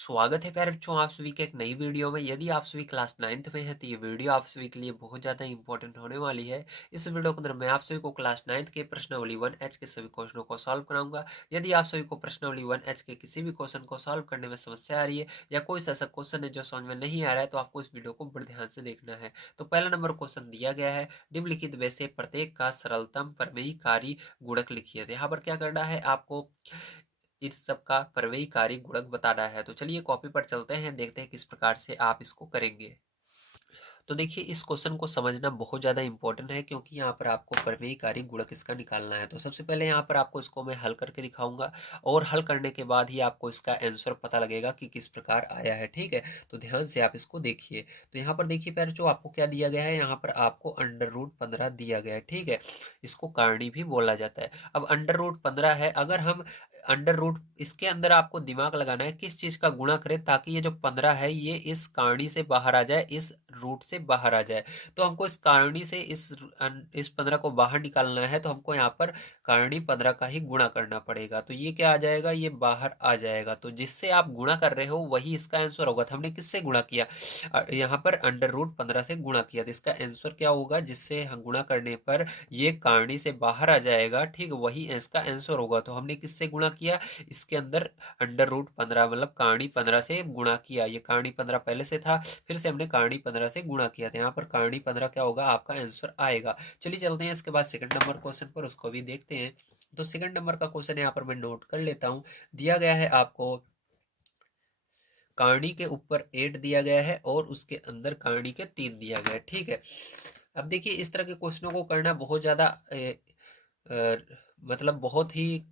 स्वागत है प्यारे बच्चों आप सभी के एक नई वीडियो में। यदि आप सभी क्लास 9th में हैं तो ये वीडियो आप सभी के लिए बहुत ज़्यादा इंपॉर्टेंट होने वाली है। इस वीडियो के अंदर मैं आप सभी को क्लास 9th के प्रश्नावली 1H के सभी क्वेश्चनों को सॉल्व कराऊंगा। यदि आप सभी को प्रश्नावली 1H के किसी भी क्वेश्चन को सॉल्व करने में समस्या आ रही है या कोई सा ऐसा क्वेश्चन है जो समझ में नहीं आ रहा है तो आपको इस वीडियो को बड़े ध्यान से देखना है। तो पहला नंबर क्वेश्चन दिया गया है, निम्नलिखित में से प्रत्येक का सरलतम प्रमेयकारी गुणक लिखिए। तो यहाँ पर क्या करना है आपको, इस सब का प्रवेयकारी गुणक बताना है। तो चलिए कॉपी पर चलते हैं, देखते हैं किस प्रकार से आप इसको करेंगे। तो देखिए इस क्वेश्चन को समझना बहुत ज़्यादा इंपॉर्टेंट है क्योंकि यहाँ पर आपको प्रमेयकारी गुणक इसका निकालना है। तो सबसे पहले यहाँ पर आपको इसको मैं हल करके दिखाऊंगा और हल करने के बाद ही आपको इसका आंसर पता लगेगा कि किस प्रकार आया है। ठीक है, तो ध्यान से आप इसको देखिए। तो यहाँ पर देखिए प्यारे जो आपको क्या दिया गया है, यहाँ पर आपको √15 दिया गया है। ठीक है, इसको कारणी भी बोला जाता है। अब √15 है, अगर हम अंडर रूट इसके अंदर आपको दिमाग लगाना है किस चीज का गुणा करें ताकि ये जो 15 है ये इस कारणी से बाहर आ जाए, इस रूट से बाहर आ जाए। तो हमको इस कारणी से इस 15 को बाहर निकालना है, तो हमको यहाँ पर कारणी 15 का ही गुणा करना पड़ेगा। तो ये क्या आ जाएगा, ये बाहर आ जाएगा। तो जिससे आप गुणा कर रहे हो वही इसका आंसर होगा। तो हमने किससे गुणा किया, यहाँ पर √15 से गुणा किया। तो इसका आंसर क्या होगा, जिससे हम गुणा करने पर ये कारणी से बाहर आ जाएगा, ठीक वही इसका आंसर होगा। तो हमने किससे गुणा किया, इसके अंदर √15 मतलब कारणी 15 से गुणा किया। ये कारणी 15 पहले से था, फिर से हमने कारणी 15 से गुणा किया था। यहाँ पर कारणी 15 क्या होगा, आपका आंसर आएगा। चलिए चलते हैं इसके बाद सेकंड नंबर क्वेश्चन पर, उसको भी देखते हैं। तो सेकंड नंबर का क्वेश्चन यहाँ पर मैं नोट कर लेता हूँ। दिया गया है आपको कारणी के ऊपर 8 दिया गया है और उसके अंदर कारणी के 3 दिया गया है। ठीक है, अब देखिए इस तरह के क्वेश्चनों को करना बहुत ज़्यादा मतलब बहुत ही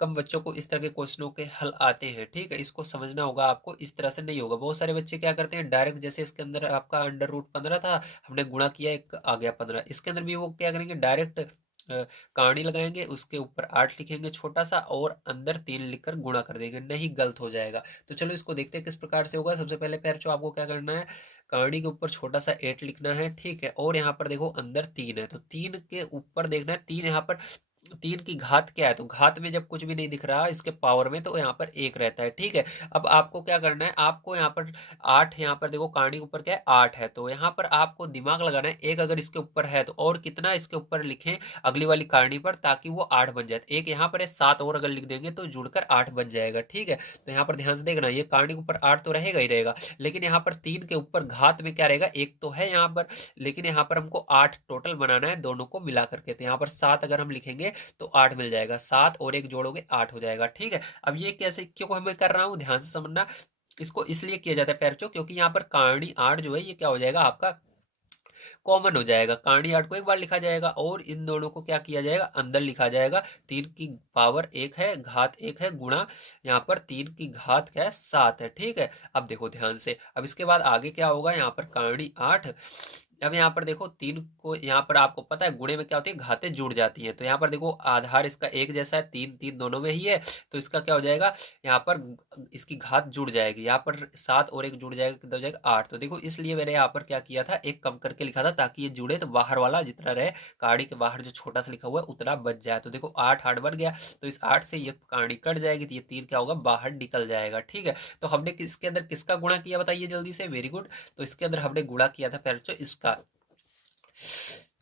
कम बच्चों को इस तरह के क्वेश्चनों के हल आते हैं। ठीक है, इसको समझना होगा आपको, इस तरह से नहीं होगा। बहुत सारे बच्चे क्या करते हैं डायरेक्ट, जैसे इसके अंदर आपका √15 था, हमने गुणा किया, एक आ गया 15। इसके अंदर भी वो क्या करेंगे, डायरेक्ट कहानी लगाएंगे, उसके ऊपर 8 लिखेंगे छोटा सा और अंदर 3 लिखकर गुणा कर देंगे, नहीं गलत हो जाएगा। तो चलो इसको देखते हैं किस प्रकार से होगा। सबसे पहले पैर आपको क्या करना है, कहानी के ऊपर छोटा सा 8 लिखना है। ठीक है, और यहाँ पर देखो अंदर 3 है, तो 3 के ऊपर देखना है 3, यहाँ पर 3 की घात क्या है, तो घात में जब कुछ भी नहीं दिख रहा इसके पावर में तो यहाँ पर 1 रहता है। ठीक है, अब आपको क्या करना है, आपको यहाँ पर 8, यहाँ पर देखो कहानी के ऊपर क्या है 8 है, तो यहाँ पर आपको दिमाग लगाना है, एक अगर इसके ऊपर है तो और कितना इसके ऊपर लिखें अगली वाली कहानी पर, ताकि वो 8 बन जाए। एक यहाँ पर है 7 और अगर लिख देंगे तो जुड़कर 8 बन जाएगा। ठीक है, तो यहाँ पर ध्यान से देखना, ये कहानी के ऊपर 8 तो रहेगा ही रहेगा, लेकिन यहाँ पर 3 के ऊपर घात में क्या रहेगा, 1 तो है यहाँ पर, लेकिन यहाँ पर हमको 8 टोटल बनाना है दोनों को मिला करके। तो यहाँ पर 7 अगर हम लिखेंगे तो 8 मिल जाएगा, 7 और 1 जोड़ोगे 8 हो जाएगा। ठीक है, अब ये कैसे क्यों मैं कर रहा हूँ, ध्यान से समझना। इसको इसलिए किया जाता है पैरचो, क्योंकि यहाँ पर कारणी 8 जो है ये क्या हो जाएगा, आपका कॉमन हो जाएगा। कारणी 8 को एक बार लिखा जाएगा और इन दोनों को क्या किया जाएगा, अंदर लिखा जाएगा। 3 की पावर 1 है, घात 1 है, गुणा यहाँ पर 3 की घात क्या है, 7 है। ठीक है, अब देखो ध्यान से, अब इसके बाद आगे क्या होगा, यहाँ पर कारणी 8। अब यहाँ पर देखो 3 को, यहाँ पर आपको पता है गुणे में क्या होती है, घातें जुड़ जाती हैं। तो यहाँ पर देखो आधार इसका एक जैसा है, 3 3 दोनों में ही है, तो इसका क्या हो जाएगा, यहाँ पर इसकी घात जुड़ जाएगी। यहाँ पर 7 और 1 जुड़ जाएगा, कितना हो जाएगा 8। तो देखो इसलिए मैंने यहाँ पर क्या किया था, एक कम करके लिखा था ताकि ये जुड़े तो बाहर वाला जितना रहे, कहानी के बाहर जो छोटा सा लिखा हुआ है उतना बच जाए। तो देखो 8 8 बन गया, तो इस 8 से ये कहानी कट जाएगी, तो ये 3 क्या होगा, बाहर निकल जाएगा। ठीक है, तो हमने इसके अंदर किसका गुणा किया बताइए जल्दी से, वेरी गुड। तो इसके अंदर हमने गुणा किया था पहले तो इसका,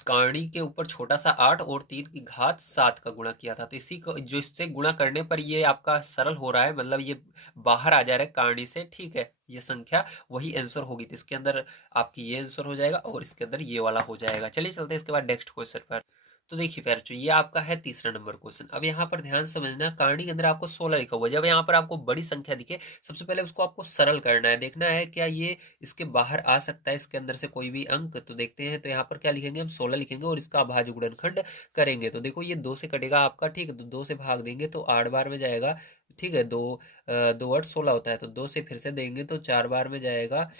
कहानी के ऊपर छोटा सा 8 और 3 की घात 7 का गुणा किया था। तो इसी को जो इससे गुणा करने पर ये आपका सरल हो रहा है, मतलब ये बाहर आ जा रहा है कहानी से। ठीक है, ये संख्या वही आंसर होगी, तो इसके अंदर आपकी ये आंसर हो जाएगा और इसके अंदर ये वाला हो जाएगा। चलिए चलते हैं इसके बाद नेक्स्ट क्वेश्चन पर। तो देखिए प्यारे ये आपका है तीसरा नंबर क्वेश्चन। अब यहाँ पर ध्यान समझना, कहानी के अंदर आपको 16 लिखा हुआ है। जब यहाँ पर आपको बड़ी संख्या दिखे, सबसे पहले उसको आपको सरल करना है, देखना है क्या ये इसके बाहर आ सकता है, इसके अंदर से कोई भी अंक। तो देखते हैं, तो यहाँ पर क्या लिखेंगे, हम 16 लिखेंगे और इसका अभाज्य गुणनखंड करेंगे। तो देखो ये 2 से कटेगा आपका, ठीक है, तो 2 से भाग देंगे तो 8 बार में जाएगा। ठीक है, 2 8 16 होता है, तो 2 से फिर से देंगे तो 4 बार में जाएगा।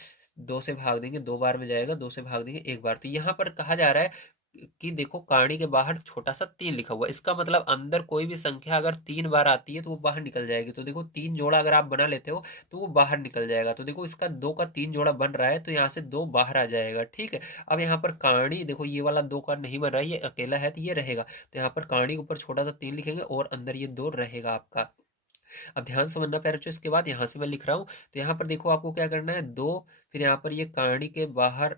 2 से भाग देंगे 2 बार में जाएगा, 2 से भाग देंगे 1 बार। तो यहाँ पर कहा जा रहा है कि देखो कहानी के बाहर छोटा सा 3 लिखा हुआ है, इसका मतलब अंदर कोई भी संख्या अगर 3 बार आती है तो वो बाहर निकल जाएगी। तो देखो 3 जोड़ा अगर आप बना लेते हो तो वो बाहर निकल जाएगा। तो देखो इसका 2 का 3 जोड़ा बन रहा है, तो यहाँ से 2 बाहर आ जाएगा। ठीक है, अब यहाँ पर कहानी देखो ये वाला 2 का नहीं बन रहा है, ये अकेला है तो ये रहेगा। तो यहाँ पर कहानी के ऊपर छोटा सा 3 लिखेंगे और अंदर ये 2 रहेगा आपका। अब ध्यान से समझना प्यारे बच्चों, इसके बाद यहाँ से मैं लिख रहा हूँ, तो यहाँ पर देखो आपको क्या करना है, दो, फिर यहाँ पर ये कहानी के बाहर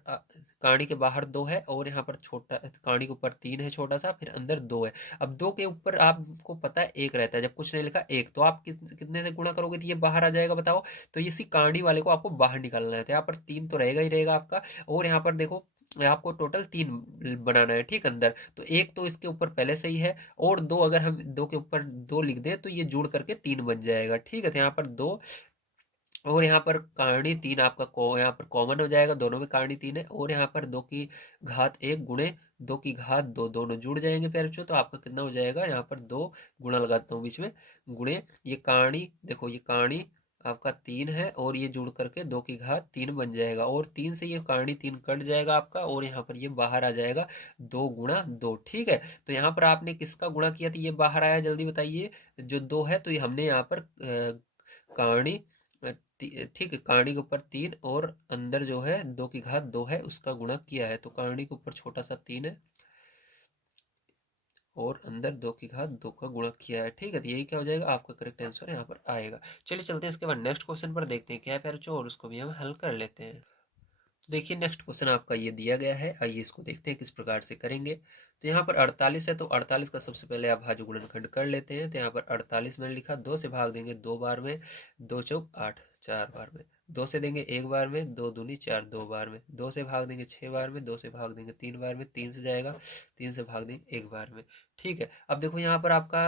कहानी के बाहर दो है, और यहाँ पर छोटा कहानी के ऊपर तीन है छोटा सा, फिर अंदर दो है। अब दो के ऊपर आपको पता है एक रहता है, जब कुछ नहीं लिखा एक, तो आप कितने से गुणा करोगे तो ये बाहर आ जाएगा, बताओ। तो इसी कहानी वाले को आपको बाहर निकालना है, तो यहाँ पर तीन तो रहेगा ही रहेगा आपका, और यहाँ पर देखो आपको टोटल तीन बनाना है, ठीक, अंदर। तो एक तो इसके ऊपर पहले से ही है, और दो अगर हम दो के ऊपर दो लिख दें तो ये जुड़ करके तीन बन जाएगा, ठीक है। तो यहाँ पर दो, और यहाँ पर कहानी तीन आपका यहाँ पर कॉमन हो जाएगा, दोनों में कहानी तीन है, और यहाँ पर दो की घात एक गुणे दो की घात दो, दोनों जुड़ जाएंगे प्यारे बच्चों, तो आपका कितना हो जाएगा, यहाँ पर दो गुणा लगाता हूँ बीच में, गुणे ये कहानी, देखो ये कहानी आपका तीन है, और ये जुड़ करके दो की घात तीन बन जाएगा, और तीन से ये कहानी तीन कट जाएगा आपका, और यहाँ पर ये बाहर आ जाएगा दो गुणा दो, ठीक है। तो यहाँ पर आपने किसका गुणा किया तो ये बाहर आया, जल्दी बताइए। जो दो है तो ये हमने यहाँ पर कहानी ठीक है, कहानी के ऊपर तीन, और अंदर जो है दो की घात दो है उसका गुणा किया है, तो कहानी के ऊपर छोटा सा तीन है, और अंदर दो की घात दो का गुणा किया है, ठीक है। तो यही क्या हो जाएगा, आपका करेक्ट आंसर यहाँ पर आएगा। चलिए चलते हैं इसके बाद नेक्स्ट क्वेश्चन पर, देखते हैं क्या है प्यारे बच्चों, और उसको भी हम हल कर लेते हैं। तो देखिए नेक्स्ट क्वेश्चन आपका ये दिया गया है, आइए इसको देखते हैं किस प्रकार से करेंगे। तो यहाँ पर 48 है, तो 48 का सबसे पहले आप भाज्य गुणनखंड कर लेते हैं। तो यहाँ पर 48 मैंने लिखा, दो से भाग देंगे दो बार में, दो चौक आठ चार बार में, दो से देंगे एक बार में, दो दूनी चार दो बार में, दो से भाग देंगे छः बार में, दो से भाग देंगे तीन बार में, तीन से जाएगा, तीन से भाग देंगे एक बार में, ठीक है। अब देखो यहाँ पर आपका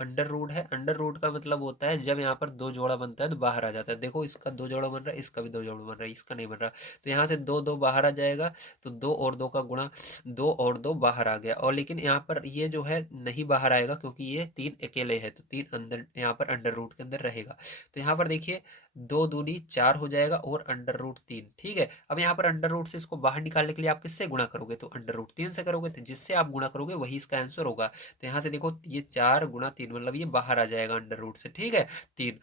अंडर रूट है, अंडर रूट का मतलब होता है जब यहाँ पर दो जोड़ा बनता है तो बाहर आ जाता है, देखो इसका दो जोड़ा बन रहा है, इसका भी दो जोड़ा बन रहा है, इसका नहीं बन रहा, तो यहाँ से दो दो बाहर आ जाएगा, तो दो और दो का गुणा, दो और दो बाहर आ गया, और लेकिन यहाँ पर ये जो है नहीं बाहर आएगा क्योंकि ये तीन अकेले है, तो तीन अंदर यहाँ पर अंडर रूट के अंदर रहेगा। तो यहाँ पर देखिए दो दूनी चार हो जाएगा, और अंडर रूट तीन, ठीक है। अब यहाँ पर अंडर रूट से इसको बाहर निकालने के लिए आप किससे गुणा करोगे, तो अंडर रूट तीन से करोगे, तो जिससे आप गुणा करोगे वही इसका आंसर होगा। तो यहाँ से देखो ये चार गुणा तीन, मतलब ये बाहर आ जाएगा अंडर रूट से, ठीक है, तीन।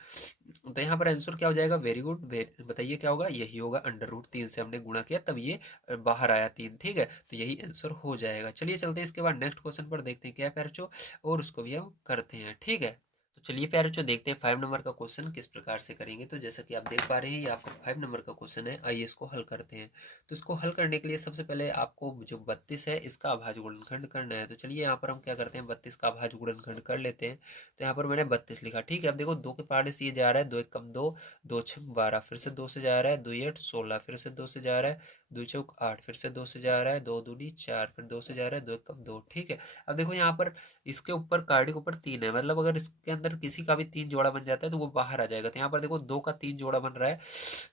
तो यहाँ पर आंसर क्या हो जाएगा, वेरी गुड, बताइए क्या होगा, यही होगा, अंडर रूट तीन से हमने गुणा किया तब ये बाहर आया तीन, ठीक है। तो यही आंसर हो जाएगा। चलिए चलते हैं इसके बाद नेक्स्ट क्वेश्चन पर, देखते हैं क्या है प्यारे बच्चों, और उसको भी हम करते हैं, ठीक है। तो चलिए प्यारे बच्चों देखते हैं 5 नंबर का क्वेश्चन किस प्रकार से करेंगे। तो जैसा कि आप देख पा रहे हैं ये आपका 5 नंबर का क्वेश्चन है, आइए इसको हल करते हैं। तो इसको हल करने के लिए सबसे पहले आपको जो 32 है इसका अभाज्य गुणनखंड करना है। तो चलिए यहाँ पर हम क्या करते हैं, 32 का अभाज्य गुणनखंड कर लेते हैं। तो यहाँ पर मैंने 32 लिखा, ठीक है। अब देखो दो के पहाड़े से ये जा रहा है, दो एक कम दो, दो छम 12, फिर से दो से जा रहा है, दो आठ 16, फिर से दो से जा रहा है, दो चौक आठ, फिर से दो से जा रहा है, दो दूनी चार, फिर दो से जा रहा है, दो एक कम दो, ठीक है। अब देखो यहाँ पर इसके ऊपर कार्डी के ऊपर तीन है, मतलब अगर इसके अंदर किसी का भी तीन जोड़ा बन जाता है तो वो बाहर आ जाएगा। तो यहाँ पर देखो दो का तीन जोड़ा बन रहा है,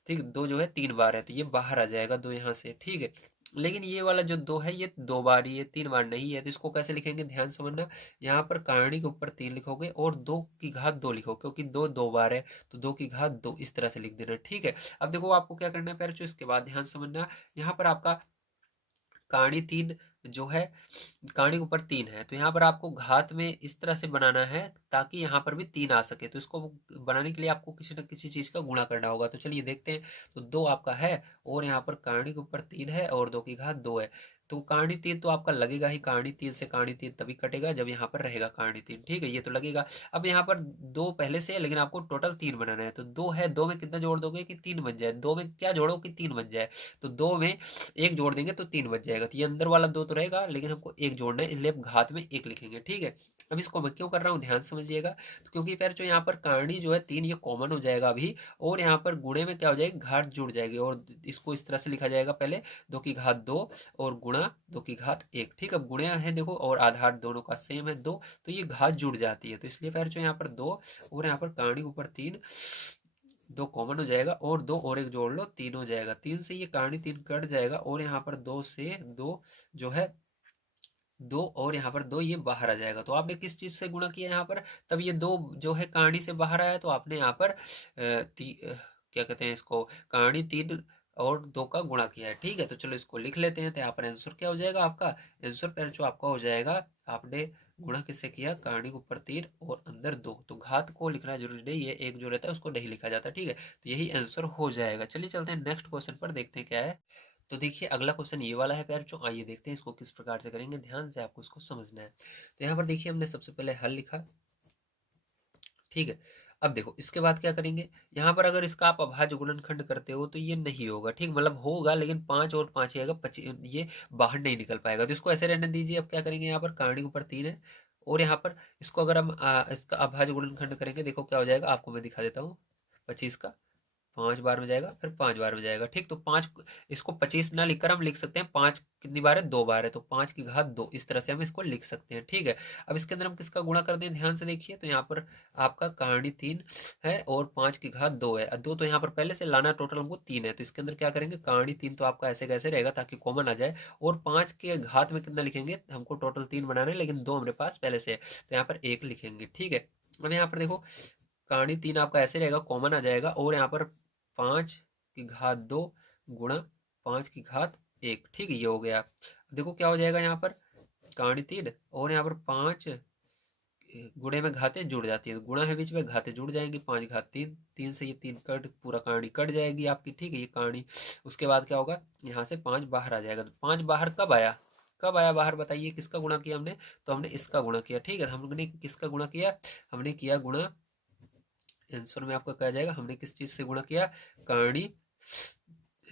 ठीक, दो जो है तीन बार है, तो ये बाहर आ जाएगा दो यहाँ से, ठीक है। लेकिन ये वाला जो दो है ये दो बार ही है, तीन बार नहीं है, तो इसको कैसे लिखेंगे, ध्यान से समझना। यहाँ पर कहानी के ऊपर तीन लिखोगे, और दो की घात दो लिखो, क्योंकि दो दो बार है, तो दो की घात दो इस तरह से लिख देना, ठीक है। अब देखो आपको क्या करना है प्यारे बच्चों, इसके बाद ध्यान से समझना, यहाँ पर आपका कहानी तीन जो है, कहानी के ऊपर तीन है, तो यहाँ पर आपको घात में इस तरह से बनाना है ताकि यहाँ पर भी तीन आ सके। तो इसको बनाने के लिए आपको किसी न किसी चीज़ का गुणा करना होगा। तो चलिए देखते हैं। तो दो आपका है, और यहाँ पर कहानी के ऊपर तीन है, और दो की घात दो है, तो कहानी तीन तो आपका लगेगा ही, कहानी तीन से कहानी तीन तभी कटेगा जब यहाँ पर रहेगा कहानी तीन, ठीक है, ये तो लगेगा। अब यहाँ पर दो पहले से है, लेकिन आपको टोटल तीन बनाना है। तो दो है, दो में कितना जोड़ दोगे कि तीन बन जाए, दो में क्या जोड़ो कि तीन बन जाए, तो दो में एक जोड़ देंगे तो तीन बच जाएगा। तो ये अंदर वाला दो तो रहेगा, लेकिन हमको एक जोड़ना है, इसलिए घात में एक लिखेंगे, ठीक है। अब इसको मैं क्यों कर रहा हूँ ध्यान समझिएगा, तो क्योंकि फिर जो यहाँ पर कहानी जो है तीन ये कॉमन हो जाएगा अभी, और यहाँ पर गुणे में क्या हो जाएगी, घात जुड़ जाएगी, और इसको इस तरह से लिखा जाएगा, पहले दो की घात दो और गुणा दो की घात एक, ठीक है। गुणे है देखो, और आधार दोनों का सेम है दो, तो ये घात जुड़ जाती है, तो इसलिए फिर जो यहाँ पर दो, और यहाँ पर कहानी ऊपर तीन, दो कॉमन हो जाएगा, और दो और एक जोड़ लो, तीन हो जाएगा, तीन से ये कहानी तीन कट जाएगा, और यहाँ पर दो से दो जो है दो, और यहाँ पर दो ये बाहर आ जाएगा। तो आपने किस चीज से गुणा किया यहाँ पर, तब ये दो जो है कहानी से बाहर आया, तो आपने यहाँ पर क्या कहते हैं इसको, कहानी तीन और दो का गुणा किया है, ठीक है। तो चलो इसको लिख लेते हैं। तो यहाँ पर आंसर क्या हो जाएगा आपका, आंसर पर जो आपका हो जाएगा, आपने गुणा किससे किया, कहानी के ऊपर तीन और अंदर दो, तो घात को लिखना जरूरी नहीं, ये एक जो रहता है उसको नहीं लिखा जाता, ठीक है। तो यही आंसर हो जाएगा। चलिए चलते हैं नेक्स्ट क्वेश्चन पर, देखते हैं क्या है। तो देखिए अगला क्वेश्चन ये वाला है प्यारे बच्चों, आइए देखते हैं इसको किस प्रकार से करेंगे, ध्यान से आपको इसको समझना है। तो यहाँ पर देखिए हमने सबसे पहले हल लिखा, ठीक है। अब देखो इसके बाद क्या करेंगे, यहाँ पर अगर इसका आप अभाज्य गुणनखंड करते हो तो ये नहीं होगा, ठीक, मतलब होगा लेकिन 5 और 5 ही आएगा, ये बाहर नहीं निकल पाएगा, तो इसको ऐसे रहने दीजिए। अब क्या करेंगे, यहाँ पर कहानी के ऊपर 3 है और यहाँ पर इसको अगर हम इसका अभाज्य गुणनखंड करेंगे, देखो क्या हो जाएगा, आपको मैं दिखा देता हूँ। 25 का 5 बार में जाएगा, फिर 5 बार में जाएगा, ठीक। तो 5, इसको 25 ना लिखकर हम लिख सकते हैं 5 कितनी बार है, 2 बार है, तो 5 की घात 2, इस तरह से हम इसको लिख सकते हैं, ठीक है। अब इसके अंदर हम किसका गुणा कर दें, ध्यान से देखिए, तो यहाँ पर आपका कहानी 3 है और 5 की घात 2 है, 2 तो यहाँ पर पहले से लाना, टोटल हमको 3 है, तो इसके अंदर क्या करेंगे, कहानी 3 तो आपका ऐसे कैसे रहेगा ताकि कॉमन आ जाए, और 5 के घात में कितना लिखेंगे, हमको टोटल 3 बनाना है लेकिन 2 हमारे पास पहले से है, तो यहाँ पर 1 लिखेंगे, ठीक है। अब यहाँ पर देखो कहानी 3 आपका ऐसे रहेगा, कॉमन आ जाएगा, और यहाँ पर 5 की घात 2 गुणा 5 की घात 1, ठीक है, ये हो गया। देखो क्या हो जाएगा, यहाँ पर कहानी 3 और यहाँ पर 5 गुणे में घातें जुड़ जाती है, गुणा है बीच में, घातें जुड़ जाएंगी, 5 घात 3, 3 से ये 3 कट, पूरा कहानी कट जाएगी आपकी, ठीक है, ये कहानी। उसके बाद क्या होगा, यहाँ से 5 बाहर आ जाएगा, तो 5 बाहर कब आया, कब आया बाहर, बताइए, किसका गुणा किया हमने, तो हमने इसका गुणा किया, ठीक है, हमने किसका गुणा किया, हमने किया गुणा, आंसर में आपका कहा जाएगा हमने किस चीज से गुणा किया, कहानी,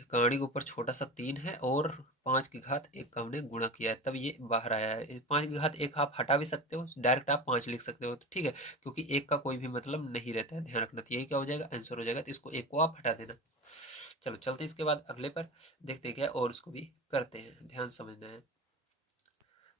कहानी के ऊपर छोटा सा 3 है और 5 की घात 1 का हमने गुणा किया है, तब ये बाहर आया है। 5 की घात 1 आप हटा भी सकते हो, डायरेक्ट आप 5 लिख सकते हो, तो ठीक है, क्योंकि 1 का कोई भी मतलब नहीं रहता है, ध्यान रखना, तो यही क्या हो जाएगा, आंसर हो जाएगा, तो इसको 1 को आप हटा देना। चलो चलते हैं इसके बाद अगले पर, देखते हैं क्या और उसको भी करते हैं, ध्यान समझना है।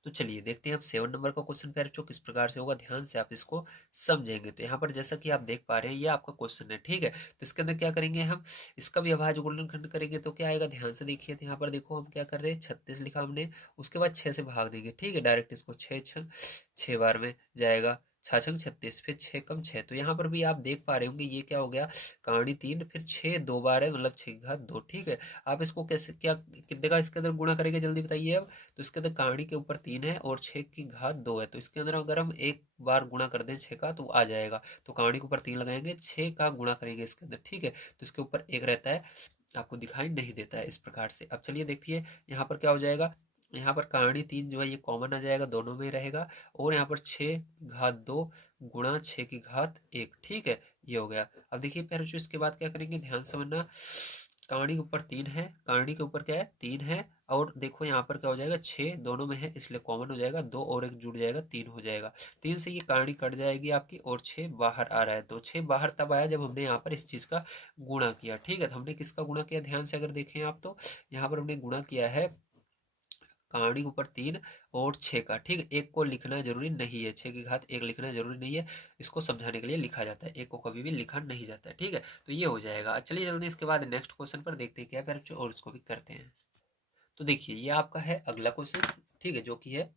तो चलिए देखते हैं अब 7 नंबर का क्वेश्चन पैर जो किस प्रकार से होगा, ध्यान से आप इसको समझेंगे। तो यहाँ पर जैसा कि आप देख पा रहे हैं ये आपका क्वेश्चन है, ठीक है, तो इसके अंदर क्या करेंगे हम, इसका भी अभाज्य गुणनखंड करेंगे, तो क्या आएगा, ध्यान से देखिए, तो यहाँ पर देखो हम क्या कर रहे हैं, 36 लिखा हमने, उसके बाद 6 से भाग देंगे, ठीक है, डायरेक्ट इसको 6 बार में जाएगा, 6×6 = 36, फिर 6 × 6, तो यहाँ पर भी आप देख पा रहे होंगे ये क्या हो गया, कहानी 3, फिर 6 2 बार है, मतलब 6 की घात 2, ठीक है। आप इसको कैसे क्या कितने का इसके अंदर गुणा करेंगे, जल्दी बताइए अब। तो इसके अंदर कहानी के ऊपर 3 है और 6 की घात 2 है, तो इसके अंदर अगर हम एक बार गुणा कर दें 6 का तो आ जाएगा, तो कहानी के ऊपर 3 लगाएंगे, 6 का गुणा करेंगे इसके अंदर, ठीक है, तो इसके ऊपर 1 रहता है, आपको दिखाई नहीं देता है इस प्रकार से। अब चलिए देखिए यहाँ पर क्या हो जाएगा, यहाँ पर कहानी 3 जो है ये कॉमन आ जाएगा, दोनों में रहेगा, और यहाँ पर 6 घात 2 गुणा 6 की घात 1, ठीक है, ये हो गया। अब देखिए फिर जो इसके बाद क्या करेंगे, ध्यान से समझना, कहानी के ऊपर 3 है, कहानी के ऊपर क्या है, 3 है, और देखो यहाँ पर क्या हो जाएगा, 6 दोनों में है इसलिए कॉमन हो जाएगा, 2 और 1 जुड़ जाएगा, 3 हो जाएगा, 3 से ये कहानी कट जाएगी आपकी, और 6 बाहर आ रहा है, तो 6 बाहर तब आया जब हमने यहाँ पर इस चीज़ का गुणा किया, ठीक है, तो हमने किसका गुणा किया, ध्यान से अगर देखें आप, तो यहाँ पर हमने गुणा किया है कहानी के ऊपर 3 और 6 का, ठीक है, 1 को लिखना जरूरी नहीं है, 6 की घात 1 लिखना जरूरी नहीं है, इसको समझाने के लिए लिखा जाता है, 1 को कभी भी लिखा नहीं जाता है, ठीक है, तो ये हो जाएगा। चलिए जल्दी इसके बाद नेक्स्ट क्वेश्चन पर देखते हैं क्या है और उसको भी करते हैं। तो देखिए ये आपका है अगला क्वेश्चन, ठीक है, जो कि है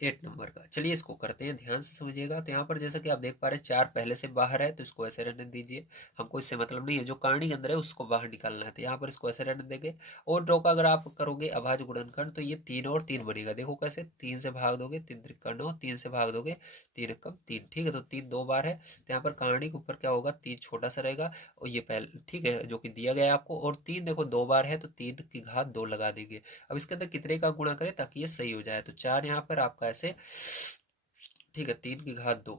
8 नंबर का। चलिए इसको करते हैं, ध्यान से समझिएगा। तो यहाँ पर जैसा कि आप देख पा रहे हैं 4 पहले से बाहर है, तो इसको ऐसे रहने दीजिए, हमको इससे मतलब नहीं है, जो कहानी के अंदर है उसको बाहर निकालना है, तो यहाँ पर इसको ऐसे रहने देंगे। और ड्रॉ का अगर आप करोगे अभाज्य गुणनखंड, तो ये 3 और 3 बनेगा, देखो कैसे, 3 से भाग दोगे 3 त्रिक 9, 3 से भाग दोगे 3 एकम 3, ठीक है, तो 3 2 बार है, तो यहाँ पर कहानी के ऊपर क्या होगा, 3 छोटा सा रहेगा, और ये पहले, ठीक है, जो कि दिया गया है आपको, और 3 देखो 2 बार है, तो 3 की घात 2 लगा देंगे। अब इसके अंदर कितने का गुणा करें ताकि ये सही हो जाए, तो 4 यहाँ पर आपका ऐसे, ठीक है, 3 की घात 2,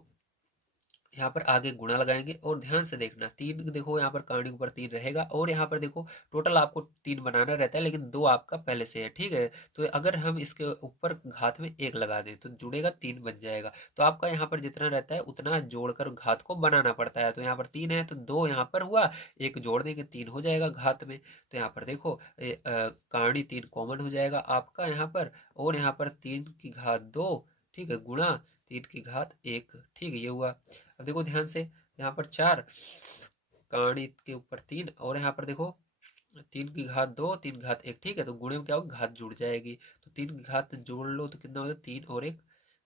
यहाँ पर आगे गुणा लगाएंगे, और ध्यान से देखना 3 देखो यहाँ पर कहानी के ऊपर 3 रहेगा, और यहाँ पर देखो टोटल आपको 3 बनाना रहता है लेकिन 2 आपका पहले से है, ठीक है, तो अगर हम इसके ऊपर घात में 1 लगा दें तो जुड़ेगा 3 बन जाएगा, तो आपका यहाँ पर जितना रहता है उतना जोड़कर घात को बनाना पड़ता है, तो यहाँ पर 3 है तो 2 यहाँ पर हुआ, 1 जोड़ देंगे 3 हो जाएगा घात में, तो यहाँ पर देखो कहानी 3 कॉमन हो जाएगा आपका यहाँ पर, और यहाँ पर 3 की घात 2, ठीक है, गुणा 3 की घात 1, ठीक है, ये हुआ। अब देखो ध्यान से, यहाँ पर 4 कहानी के ऊपर 3, और यहाँ पर देखो 3 की घात 2 3 घात 1, ठीक है, तो गुणे में क्या होगा, घात जुड़ जाएगी, तो 3 की घात जोड़ लो तो कितना हो जाएगा, 3 और 1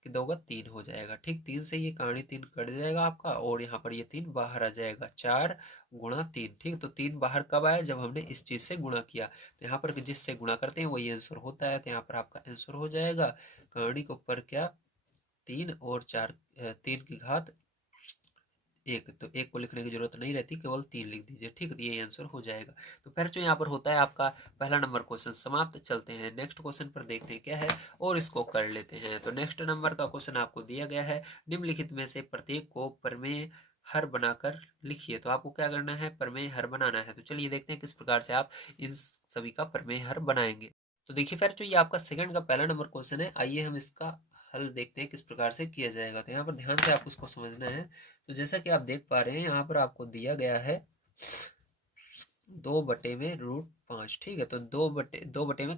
कितना होगा, 3 हो जाएगा, ठीक, 3 से ये कहानी 3 कट जाएगा आपका, और यहाँ पर ये 3 बाहर आ जाएगा, 4 गुणा 3, ठीक, तो 3 बाहर कब आया, जब हमने इस चीज से गुणा किया, तो यहाँ पर जिससे गुणा करते हैं वही आंसर होता है, तो यहाँ पर आपका आंसर हो जाएगा कहानी के ऊपर क्या, 3 और 4, 3 की घात 1, तो 1 को लिखने की जरूरत नहीं रहती, केवल 3 लिख दीजिए, ठीक है, तो ये आंसर हो जाएगा। तो फिर जो यहाँ पर होता है आपका पहला नंबर क्वेश्चन समाप्त। चलते हैं नेक्स्ट क्वेश्चन पर, देखते हैं क्या है और इसको कर लेते हैं। तो नेक्स्ट नंबर का क्वेश्चन आपको दिया गया है, निम्नलिखित में से प्रत्येक को प्रमेय हर बनाकर लिखिए। तो आपको क्या करना है, प्रमेय हर बनाना है। तो चलिए देखते हैं किस प्रकार से आप इन सभी का प्रमेय हर बनाएंगे। तो देखिए फिर जो ये आपका सेकंड का पहला नंबर क्वेश्चन है, आइए हम इसका हल देखते हैं किस प्रकार से किया जाएगा। तो यहाँ पर ध्यान से आपको इसको समझना है। तो जैसा कि आप देख पा रहे हैं, यहाँ पर आपको दिया गया है 2/√5। ठीक है, तो 2 बटे में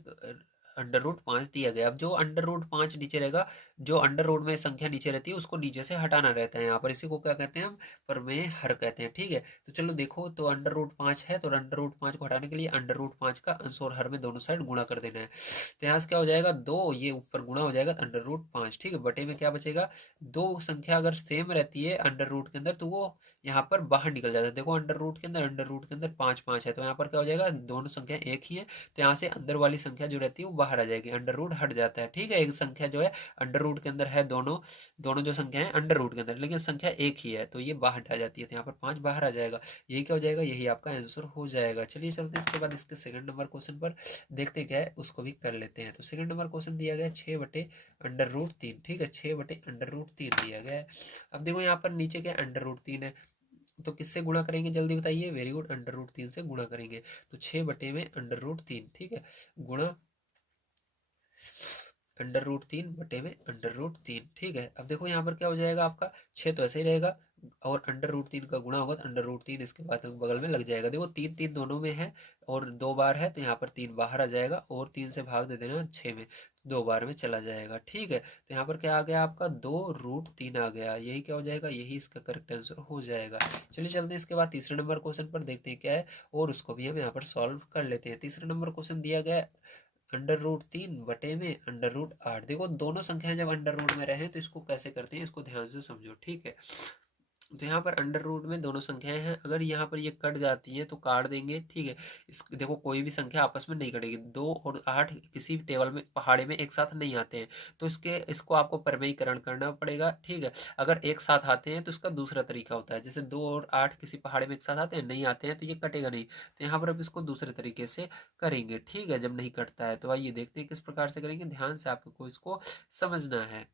√5 दिया गया। अब जो √5 नीचे रहेगा, जो अंडर रूट में संख्या नीचे रहती है उसको नीचे से हटाना रहता है यहाँ पर। इसी को क्या कहते हैं हम, प्रमेय हर कहते हैं। ठीक है, तो चलो देखो, तो √5 है, तो √5 को हटाने के लिए √5 का अंश और हर में दोनों साइड गुणा कर देना है। तो यहाँ से क्या हो जाएगा, 2, ये ऊपर गुणा हो जाएगा तो √5। ठीक है, बटे में क्या बचेगा, दो संख्या अगर सेम रहती है अंडर रूट के अंदर तो वो यहाँ पर बाहर निकल जाता है। देखो अंडर रूट के अंदर 5 5 है, तो यहाँ पर क्या हो जाएगा, दोनों संख्या एक ही है, तो यहाँ से अंदर वाली संख्या जो रहती है वो बाहर आ जाएगी, अंडर रूट हट जाता है। ठीक है, एक संख्या जो है अंडर रूट के अंदर है, दोनों दोनों जो संख्या है अंडर रूट के अंदर, लेकिन संख्या एक ही है, तो ये बाहर आ जाती है, तो यहाँ पर 5 बाहर आ जाएगा। यही क्या हो जाएगा, यही आपका आंसर हो जाएगा। चलिए चलते हैं इसके बाद इसके सेकंड नंबर क्वेश्चन पर, देखते हैं क्या है, उसको भी कर लेते हैं। तो सेकंड नंबर क्वेश्चन दिया गया 6/√3। ठीक है, 6/√3 दिया गया है। अब देखो यहाँ पर नीचे क्या √3 है, तो किससे गुणा करेंगे जल्दी बताइए, वेरी गुड, √3 से गुणा करेंगे। तो 6/√3। ठीक है, गुणा √3/√3। ठीक है, अब देखो यहाँ पर क्या हो जाएगा आपका, 6 तो ऐसे ही रहेगा, और √3 का गुणा होगा तो √3 इसके बाद बगल में लग जाएगा। देखो 3 3 दोनों में है और 2 बार है, तो यहाँ पर 3 बाहर आ जाएगा, और 3 से भाग दे देना 6 में, 2 बार में चला जाएगा। ठीक है, तो यहाँ पर क्या आ गया आपका, 2√3 आ गया। यही क्या हो जाएगा, यही इसका करेक्ट आंसर हो जाएगा। चलिए चलते हैं इसके बाद तीसरे नंबर क्वेश्चन पर, देखते हैं क्या है, और उसको भी हम यहाँ पर सॉल्व कर लेते हैं। तीसरे नंबर क्वेश्चन दिया गया है √3 बटे में √8। देखो दोनों संख्याएं जब अंडर रूट में रहे तो इसको कैसे करते हैं, इसको ध्यान से समझो। ठीक है, तो यहाँ पर अंडर रूट में दोनों संख्याएं हैं, अगर यहाँ पर ये कट जाती हैं तो काट देंगे। ठीक है, इस देखो कोई भी संख्या आपस में नहीं कटेगी, 2 और 8 किसी भी टेबल में पहाड़े में एक साथ नहीं आते हैं, तो इसको आपको प्रमेयीकरण करना पड़ेगा। ठीक है, अगर एक साथ आते हैं तो इसका दूसरा तरीका होता है, जैसे 2 और 8 किसी पहाड़े में एक साथ आते हैं, नहीं आते हैं तो ये कटेगा नहीं, तो यहाँ पर अब इसको दूसरे तरीके से करेंगे। ठीक है, जब नहीं कटता है तो आइए देखते हैं किस प्रकार से करेंगे, ध्यान से आपको इसको समझना है।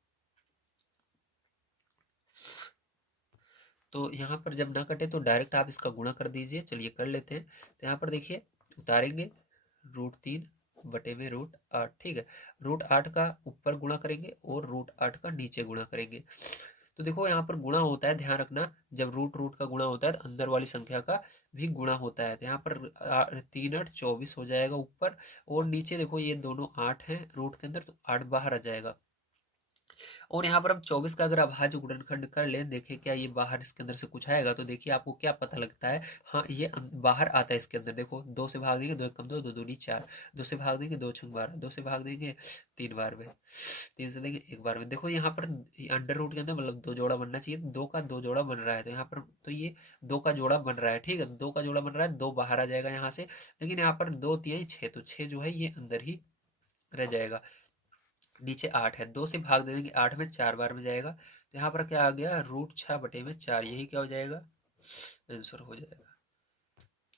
तो यहाँ पर जब ना कटे तो डायरेक्ट आप इसका गुणा कर दीजिए। चलिए कर लेते हैं। तो यहाँ पर देखिए, उतारेंगे √3 बटे में √8। ठीक है, √8 का ऊपर गुणा करेंगे और √8 का नीचे गुणा करेंगे। तो देखो यहाँ पर गुणा होता है, ध्यान रखना, जब रूट रूट का गुणा होता है तो अंदर वाली संख्या का भी गुणा होता है। तो यहाँ पर 3 8 24 हो जाएगा ऊपर, और नीचे देखो ये दोनों 8 हैं रूट के अंदर, तो 8 बाहर आ जाएगा। और यहाँ पर हम 24 का अगर अभाज्य गुणनखंड कर लें, देखें क्या ये बाहर इसके अंदर से कुछ आएगा, तो देखिए आपको क्या पता लगता है, हाँ ये बाहर आता है इसके अंदर। देखो 2 से भाग देंगे, 2 1 2, 2 दूनी 4, 2 से भाग देंगे 2 6 12, 2 से भाग देंगे 3 बार में, 3 से देंगे 1 बार में। देखो यहाँ पर अंडर रूट के अंदर मतलब 2 जोड़ा बनना चाहिए, 2 का 2 जोड़ा बन रहा है, तो यहाँ पर तो ये 2 का जोड़ा बन रहा है। ठीक है, 2 का जोड़ा बन रहा है, 2 बाहर आ जाएगा यहाँ से, लेकिन यहाँ पर 2 3 6, तो 6 जो है ये अंदर ही रह जाएगा। नीचे 8 है, 2 से भाग दे देंगे, 8 में 4 बार में जाएगा, तो यहाँ पर क्या आ गया, √6/4। यही क्या हो जाएगा, आंसर हो जाएगा।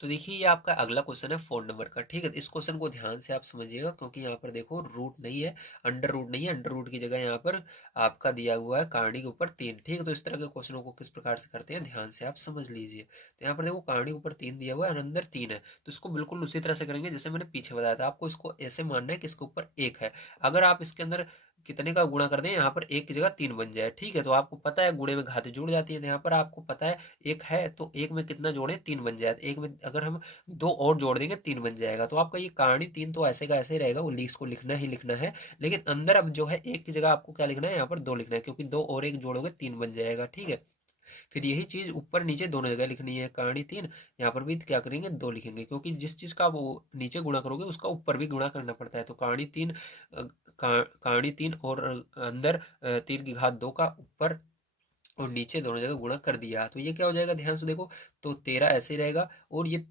तो देखिए ये आपका अगला क्वेश्चन है 4 नंबर का। ठीक है, तो इस क्वेश्चन को ध्यान से आप समझिएगा, क्योंकि यहाँ पर देखो रूट नहीं है, अंडर रूट नहीं है, अंडर रूट की जगह यहाँ पर आपका दिया हुआ है कहानी के ऊपर 3। ठीक है, तो इस तरह के क्वेश्चनों को किस प्रकार से करते हैं, ध्यान से आप समझ लीजिए। तो यहाँ पर देखो कहानी के ऊपर 3 दिया हुआ है और अंदर 3 है, तो इसको बिल्कुल उसी तरह से करेंगे जैसे मैंने पीछे बताया था। आपको इसको ऐसे मानना है कि इसके ऊपर 1 है, अगर आप इसके अंदर कितने का गुणा कर दें, यहाँ पर 1 की जगह 3 बन जाए। ठीक है, तो आपको पता है गुणे में घातें जुड़ जाती है, तो यहाँ पर आपको पता है 1 है, तो 1 में कितना जोड़े, 3 बन जाए, तो 1 में अगर हम 2 और जोड़ देंगे 3 बन जाएगा। तो आपका ये कहानी 3 तो ऐसे का ऐसे ही रहेगा, वो इसको लिखना ही लिखना है, लेकिन अंदर अब जो है 1 की जगह आपको क्या लिखना है, यहाँ पर 2 लिखना है, क्योंकि 2 और 1 जोड़ोगे 3 बन जाएगा। ठीक है, फिर यही चीज ऊपर नीचे दोनों जगह लिखनी है, कहानी 3, यहाँ पर भी क्या करेंगे, 2 लिखेंगे, क्योंकि जिस चीज का वो नीचे गुणा करोगे उसका ऊपर भी गुणा करना पड़ता है। तो कहानी 3 और अंदर 3 की घात 2 का ऊपर और नीचे दोनों जगह गुणा कर दिया, तो ये क्या हो जाएगा, ध्यान से देखो, तो 13 ऐसे ही रहेगा, और ये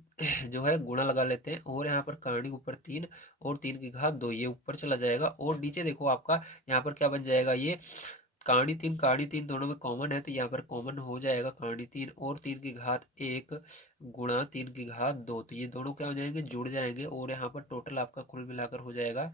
जो है गुणा लगा लेते हैं, और यहाँ पर कहानी के ऊपर 3 और 3 की घात 2, ये ऊपर चला जाएगा, और नीचे देखो आपका यहाँ पर क्या बन जाएगा, ये कहानी 3 दोनों में कॉमन है, तो यहाँ पर कॉमन हो जाएगा कहानी 3 और 3 की घात 1 गुणा 3 की घात 2, तो ये दोनों क्या हो जाएंगे, जुड़ जाएंगे, और यहाँ पर टोटल आपका कुल मिलाकर हो जाएगा।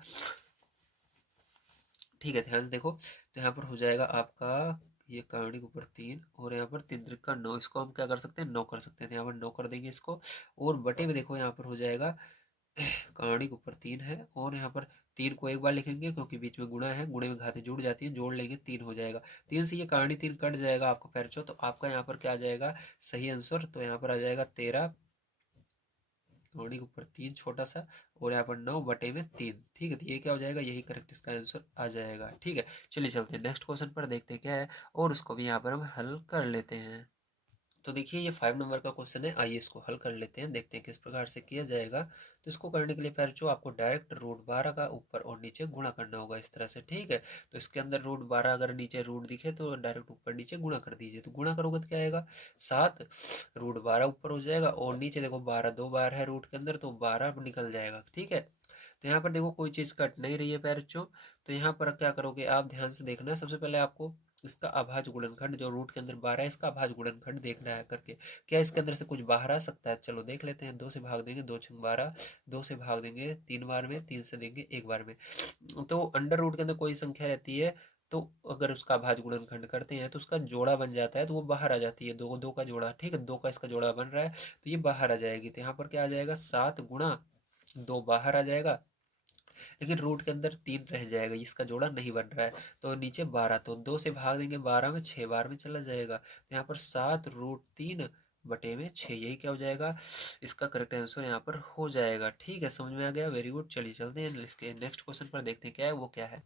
ठीक है, ध्यान से देखो, तो यहाँ पर हो जाएगा आपका ये कहानी के ऊपर 3 और यहाँ पर 3 त्रिक का 9, इसको हम क्या कर सकते हैं 9 कर सकते हैं, तो यहाँ पर 9 कर देंगे इसको। और बटे में देखो यहाँ पर हो जाएगा कहानी के ऊपर 3 है और यहाँ पर 3 को एक बार लिखेंगे क्योंकि बीच में गुणा है, गुणे में घातें जुड़ जाती है, जोड़ लेंगे 3 हो जाएगा। 3 से ये कहानी 3 कट जाएगा आपका पैरचो, तो आपका यहाँ पर क्या आ जाएगा सही आंसर, तो यहाँ पर आ जाएगा 13 कहानी के ऊपर 3 छोटा सा और यहाँ पर 9 बटे में 3। ठीक है, तो ये क्या हो जाएगा, यही करेक्ट इसका आंसर आ जाएगा। ठीक है, चलिए चलते हैं नेक्स्ट क्वेश्चन पर, देखते हैं क्या है और उसको भी यहाँ पर हम हल कर लेते हैं। तो देखिए ये 5 नंबर का क्वेश्चन है, आइए इसको हल कर लेते हैं, देखते हैं किस प्रकार से किया जाएगा। तो इसको करने के लिए पैर जो आपको डायरेक्ट रूट 12 का ऊपर और नीचे गुणा करना होगा इस तरह से। ठीक है, तो इसके अंदर रूट 12 अगर नीचे रूट दिखे तो डायरेक्ट ऊपर नीचे गुणा कर दीजिए, तो गुणा करोगे तो क्या आएगा 7 रूट 12 ऊपर हो जाएगा और नीचे देखो 12 दो बार है रूट के अंदर तो 12 निकल जाएगा। ठीक है, तो यहाँ पर देखो कोई चीज़ कट नहीं रही है पैरचो, तो यहाँ पर क्या करोगे आप ध्यान से देखना है। सबसे पहले आपको इसका अभाज्य गुणनखंड जो रूट के अंदर 12 है इसका अभाज्य गुणनखंड देखना है करके, क्या इसके अंदर से कुछ बाहर आ सकता है। चलो देख लेते हैं, 2 से भाग देंगे 2 छंग 12, 2 से भाग देंगे 3 बार में, 3 से देंगे 1 बार में। तो अंडर रूट के अंदर कोई संख्या रहती है तो अगर उसका अभाज्य गुणनखंड करते हैं तो उसका जोड़ा बन जाता है, तो वो बाहर आ जाती है, दो दो का जोड़ा। ठीक है, 2 का इसका जोड़ा बन रहा है तो ये बाहर आ जाएगी, तो यहाँ पर क्या आ जाएगा 7 गुणा 2 बाहर आ जाएगा, लेकिन रूट के अंदर 3 रह जाएगा, इसका जोड़ा नहीं बन रहा है। तो नीचे 12, तो 2 से भाग देंगे 12 में, 6 बार में चला जाएगा, तो यहाँ पर 7 रूट 3 बटे में 6, यही क्या हो जाएगा इसका करेक्ट आंसर यहाँ पर हो जाएगा। ठीक है, समझ में आ गया, वेरी गुड। चलिए चलते हैं इसके नेक्स्ट क्वेश्चन पर, देखते हैं क्या है वो क्या है।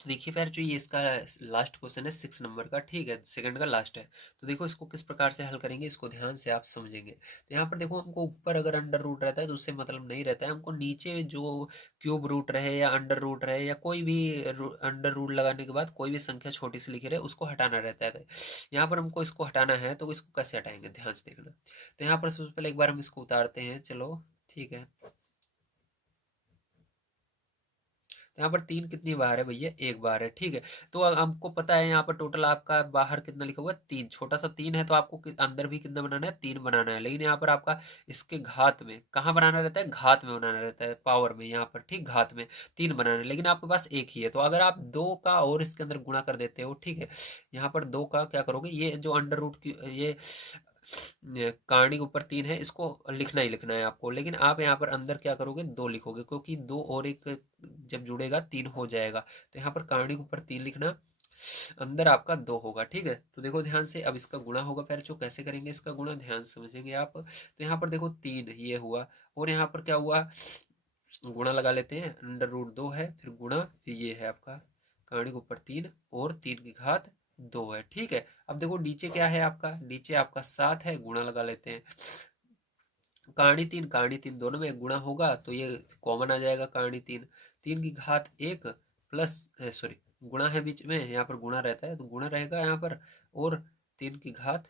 तो देखिए पैर जो ये इसका लास्ट क्वेश्चन है 6 नंबर का। ठीक है, सेकंड का लास्ट है, तो देखो इसको किस प्रकार से हल करेंगे, इसको ध्यान से आप समझेंगे। तो यहाँ पर देखो हमको ऊपर अगर अंडर रूट रहता है तो उससे मतलब नहीं रहता है, हमको नीचे जो क्यूब रूट रहे या अंडर रूट रहे या कोई भी अंडर रूट लगाने के बाद कोई भी संख्या छोटी सी लिखी रहे उसको हटाना रहता है। तो यहाँ पर हमको इसको हटाना है, तो इसको कैसे हटाएंगे ध्यान से देखना। तो यहाँ पर सबसे पहले एक बार हम इसको उतारते हैं, चलो ठीक है। तो यहाँ पर 3 कितनी बार है भैया, एक बार है। ठीक है, तो हमको पता है यहाँ पर टोटल आपका बाहर कितना लिखा हुआ है 3, छोटा सा 3 है, तो आपको अंदर भी कितना बनाना है 3 बनाना है। लेकिन यहाँ पर आपका इसके घात में कहाँ बनाना रहता है, घात में बनाना रहता है, पावर में यहाँ पर। ठीक, घात में 3 बनाना है, लेकिन आपके पास एक ही है, तो अगर आप 2 का और इसके अंदर गुणा कर देते हो, ठीक है, यहाँ पर 2 का क्या करोगे, ये जो अंडर रूट की ये कहानी के ऊपर 3 है इसको लिखना ही लिखना है आपको, लेकिन आप यहाँ पर अंदर क्या करोगे 2 लिखोगे, क्योंकि 2 और 1 जब जुड़ेगा 3 हो जाएगा। तो यहाँ पर कहानी के ऊपर 3 लिखना, अंदर आपका 2 होगा। ठीक है, तो देखो ध्यान से, अब इसका गुणा होगा फिर जो कैसे करेंगे इसका गुणा, ध्यान से समझेंगे आप। तो यहाँ पर देखो 3 ये हुआ और यहाँ पर क्या हुआ, गुणा लगा लेते हैं, अंडर रूट 2 है फिर गुणा, फिर ये है आपका कहानी के ऊपर 3 और 3 की घात 2 है। ठीक है, अब देखो नीचे क्या है आपका, नीचे आपका 7 है, गुणा लगा लेते हैं, कहानी 3 दोनों में गुणा होगा तो ये कॉमन आ जाएगा, कहानी 3, 3 की घात 1 प्लस सॉरी गुणा है बीच में, यहाँ पर गुणा रहता है तो गुणा रहेगा यहाँ पर, और 3 की घात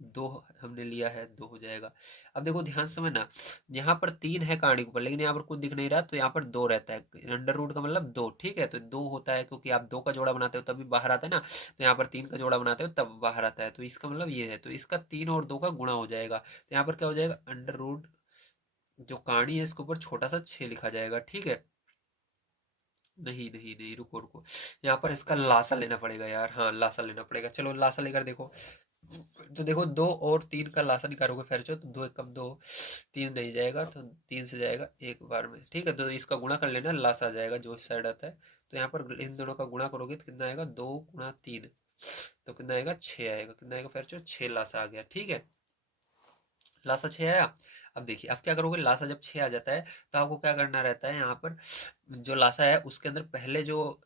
2 हमने लिया है, 2 हो जाएगा। अब देखो ध्यान से समझना, यहाँ पर 3 है कहानी के ऊपर, लेकिन यहाँ पर कुछ दिख नहीं रहा, तो यहाँ पर 2 रहता है, अंडर रूट का मतलब 2। ठीक है, तो 2 होता है क्योंकि आप 2 का जोड़ा बनाते हो तभी बाहर आता है ना, तो यहाँ पर 3 का जोड़ा बनाते हो तब बाहर आता है, तो इसका मतलब ये है, तो इसका 3 और 2 का गुणा हो जाएगा, तो यहाँ पर क्या हो जाएगा अंडर रूट जो कहानी है इसके ऊपर छोटा सा 6 लिखा जाएगा। ठीक है, नहीं नहीं नहीं, रुको रुको, यहाँ पर इसका लासा लेना पड़ेगा यार, हाँ लासा लेना पड़ेगा, चलो लासा लेकर देखो। तो देखो 2 और 3 का लासा निकालोगे फिर जो, तो 2 एक कम 2, 3 नहीं जाएगा तो 3 से जाएगा एक बार में। ठीक है, तो इसका गुणा कर लेना, लासा आ जाएगा जो इस साइड आता है, तो यहाँ पर इन दोनों का गुणा करोगे तो कितना आएगा 2 गुणा 3, तो कितना आएगा 6 आएगा, कितना आएगा फिर जो 6 लासा आ गया। ठीक है, लासा 6 आया। अब देखिए अब क्या करोगे, लासा जब 6 आ जाता है तो आपको क्या करना रहता है, यहाँ पर जो लासा है उसके अंदर पहले जो,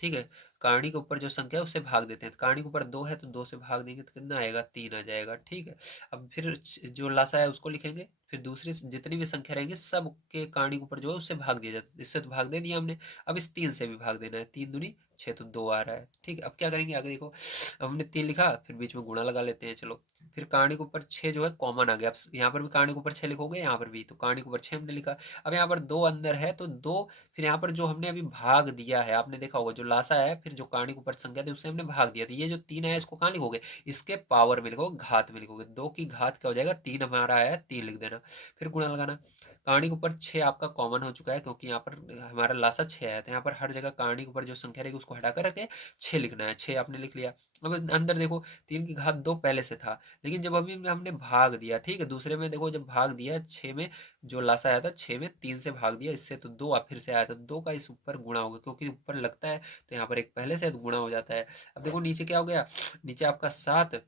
ठीक है, कहानी के ऊपर जो संख्या है उससे भाग देते हैं, तो कहानी के ऊपर 2 है तो 2 से भाग देंगे तो कितना आएगा 3 आ जाएगा। ठीक है, अब फिर जो लासा है उसको लिखेंगे, फिर दूसरी जितनी भी संख्या रहेंगी सब के कहानी के ऊपर जो है उससे भाग दिया जाता है, इससे तो भाग दे दिया हमने, अब इस 3 से भी भाग देना है, 3 दूनी 6 तो 2 आ रहा है। ठीक है, अब क्या करेंगे आगे देखो, हमने 3 लिखा फिर बीच में गुणा लगा लेते हैं, चलो फिर कहानी के ऊपर 6 जो है कॉमन आ गया, अब यहाँ पर भी कहानी के ऊपर 6 लिखोगे, यहाँ पर भी, तो कहानी के ऊपर 6 हमने लिखा, अब यहाँ पर 2 अंदर है तो 2, फिर यहाँ पर जो हमने अभी भाग दिया है आपने देखा होगा जो लासा है, फिर जो कहानी के ऊपर संख्या थी उससे हमने भाग दिया, तो ये जो 3 है इसको कहाँ लिखोगे, इसके पावर में लिखोगे, घात में लिखोगे, 2 की घात क्या हो जाएगा 3 हमारा आया 3 लिख देना, फिर गुणा लगाना, कहानी के ऊपर 6 आपका कॉमन हो चुका है, क्योंकि यहाँ पर हमारा लासा 6 आया, तो यहाँ पर हर जगह कहानी के ऊपर जो संख्या रहेगी उसको हटा कर रखे 6 लिखना है। 6 आपने लिख लिया। अब अंदर देखो 3 की घात 2 पहले से था, लेकिन जब अभी हमने भाग दिया, ठीक है, दूसरे में देखो जब भाग दिया 6 में, जो लासा आया था 6 में 3 से भाग दिया इससे, तो 2 फिर से आया था, 2 का इस ऊपर गुणा होगा, क्योंकि ऊपर लगता है तो यहाँ पर एक पहले से गुणा हो जाता है। अब देखो नीचे क्या हो गया, नीचे आपका 7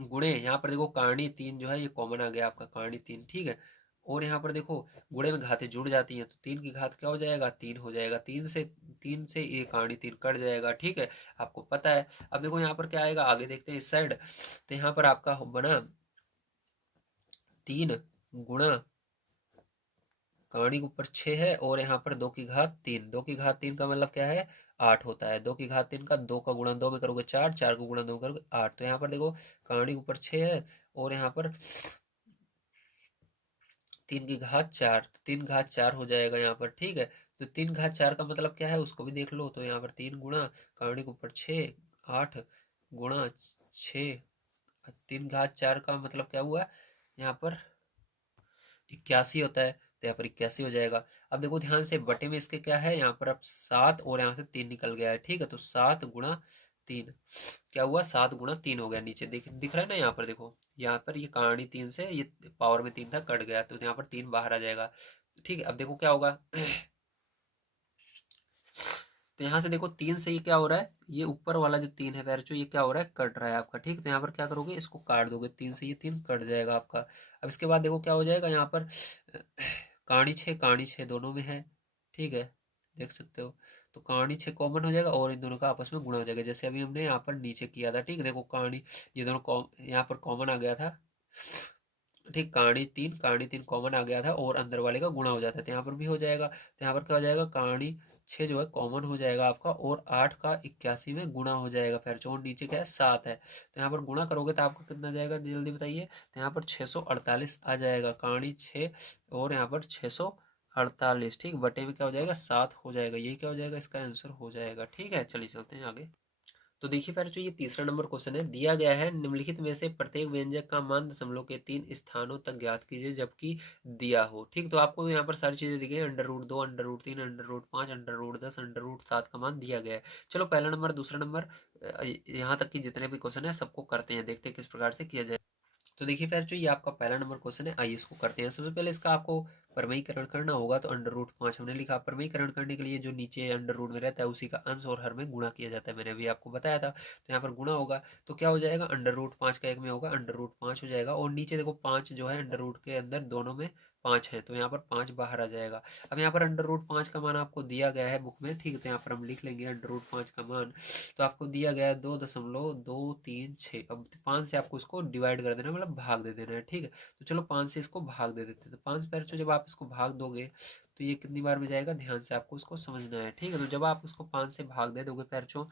गुणे, यहाँ पर देखो कहानी 3 जो है ये कॉमन आ गया आपका, कहानी 3, ठीक है। और यहाँ पर देखो गुणे में घातें जुड़ जाती हैं, तो 3 की घात क्या हो जाएगा, 3 हो जाएगा। 3 से ये कहानी 3 कट जाएगा, ठीक है, आपको पता है। अब देखो यहाँ पर क्या आएगा, आगे देखते हैं इस साइड, तो यहाँ पर आपका बना 3 गुणा कहानी के ऊपर 6 है, और यहाँ पर 2 की घात 3, 2 की घात 3 का मतलब क्या है, 8 होता है। 2 की घात 3 का 2 का गुणा 2 में करोगे 4, 4 को गुणा 2 करोगे 8। तो यहाँ पर देखो कहानी के ऊपर 6 है, और यहाँ पर 3 की घात 4, तो 3 घात 4 हो जाएगा यहाँ पर, ठीक है। तो 3 घात 4 का मतलब क्या है उसको भी देख लो, तो यहाँ पर 3 गुणा कहानी के ऊपर 6, 8 गुणा 6, 3 घात 4 का मतलब क्या हुआ, यहाँ पर 81 होता है, तो यहाँ पर 81 हो जाएगा। अब देखो ध्यान से, बटे में इसके क्या है, यहाँ पर अब 7 और यहाँ से 3 निकल गया है, ठीक है, तो 7 गुणा 3 क्या हुआ, 7 गुणा 3 हो गया। नीचे दिख रहा है ना, यहाँ पर देखो, यहाँ पर ये कहानी 3 से ये पावर में 3 था कट गया, तो यहाँ पर 3 बाहर आ जाएगा, ठीक है। अब देखो क्या होगा तो यहाँ से देखो 3 से ये क्या हो रहा है, ये ऊपर वाला जो 3 है पैरचो, ये क्या हो रहा है, कट रहा है आपका, ठीक। तो यहाँ पर क्या करोगे, इसको काट दोगे, 3 से ये 3 कट जाएगा आपका। अब इसके बाद देखो क्या हो जाएगा, यहाँ पर कहानी 6 दोनों में है, ठीक है, देख सकते हो। तो कहानी 6 कॉमन हो जाएगा, और इन दोनों का आपस में गुणा हो जाएगा, जैसे अभी हमने यहाँ पर नीचे किया था, ठीक है। देखो कहानी ये दोनों यहाँ पर कॉमन आ गया था, ठीक, कहानी तीन कॉमन आ गया था, और अंदर वाले का गुणा हो जाता है, तो यहाँ पर भी हो जाएगा। तो यहाँ पर क्या हो जाएगा, कहानी 6 जो है कॉमन हो जाएगा आपका, और 8 का 81 में गुणा हो जाएगा, फिर जो नीचे क्या है 7 है, तो यहाँ पर गुणा करोगे तो आपको कितना जाएगा, जल्दी बताइए। तो यहाँ पर 648 आ जाएगा, कहानी 6 और यहाँ पर 648, ठीक, बटे में क्या हो जाएगा 7 हो जाएगा, ये क्या हो जाएगा, इसका आंसर हो जाएगा, ठीक है। चलिए चलते हैं आगे। तो देखिए फिर जो ये तीसरा नंबर क्वेश्चन है, दिया गया है निम्नलिखित में से प्रत्येक व्यंजक का मान दशमलव के 3 स्थानों तक ज्ञात कीजिए जबकि दिया हो, ठीक। तो आपको यहाँ पर सारी चीजें दी गई, √2, √3, √5, √10, √7 का मान दिया गया है। चलो पहला नंबर, दूसरा नंबर, यहाँ तक की जितने भी क्वेश्चन है सबको करते हैं, देखते हैं किस प्रकार से किया जाए। तो देखिए फिर जो ये आपका पहला नंबर क्वेश्चन है, आइए इसको करते हैं। सबसे पहले इसका आपको परमयीकरण करना होगा, तो √5 हमने लिखा। परमयीकरण करने के लिए जो नीचे अंडर रूट में रहता है उसी का अंश और हर में गुणा किया जाता है, मैंने अभी आपको बताया था। तो यहाँ पर गुणा होगा तो क्या हो जाएगा, √5 का एक में होगा √5 हो जाएगा, और नीचे देखो 5 जो है अंडर रूट के अंदर दोनों में 5 है, तो यहाँ पर 5 बाहर आ जाएगा। अब यहाँ पर √5 का मान आपको दिया गया है बुक में, ठीक है, तो यहाँ पर हम लिख लेंगे √5 का मान। तो आपको दिया गया है 2.236। अब 5 से आपको इसको डिवाइड कर देना, मतलब भाग दे देना है, ठीक है। तो चलो 5 से इसको भाग दे देते हैं, तो 5 पैर जब आप इसको भाग दोगे तो ये कितनी बार में जाएगा, ध्यान से आपको इसको समझना है, ठीक है। तो जब आप इसको 5 से भाग दे दोगे पैरचो,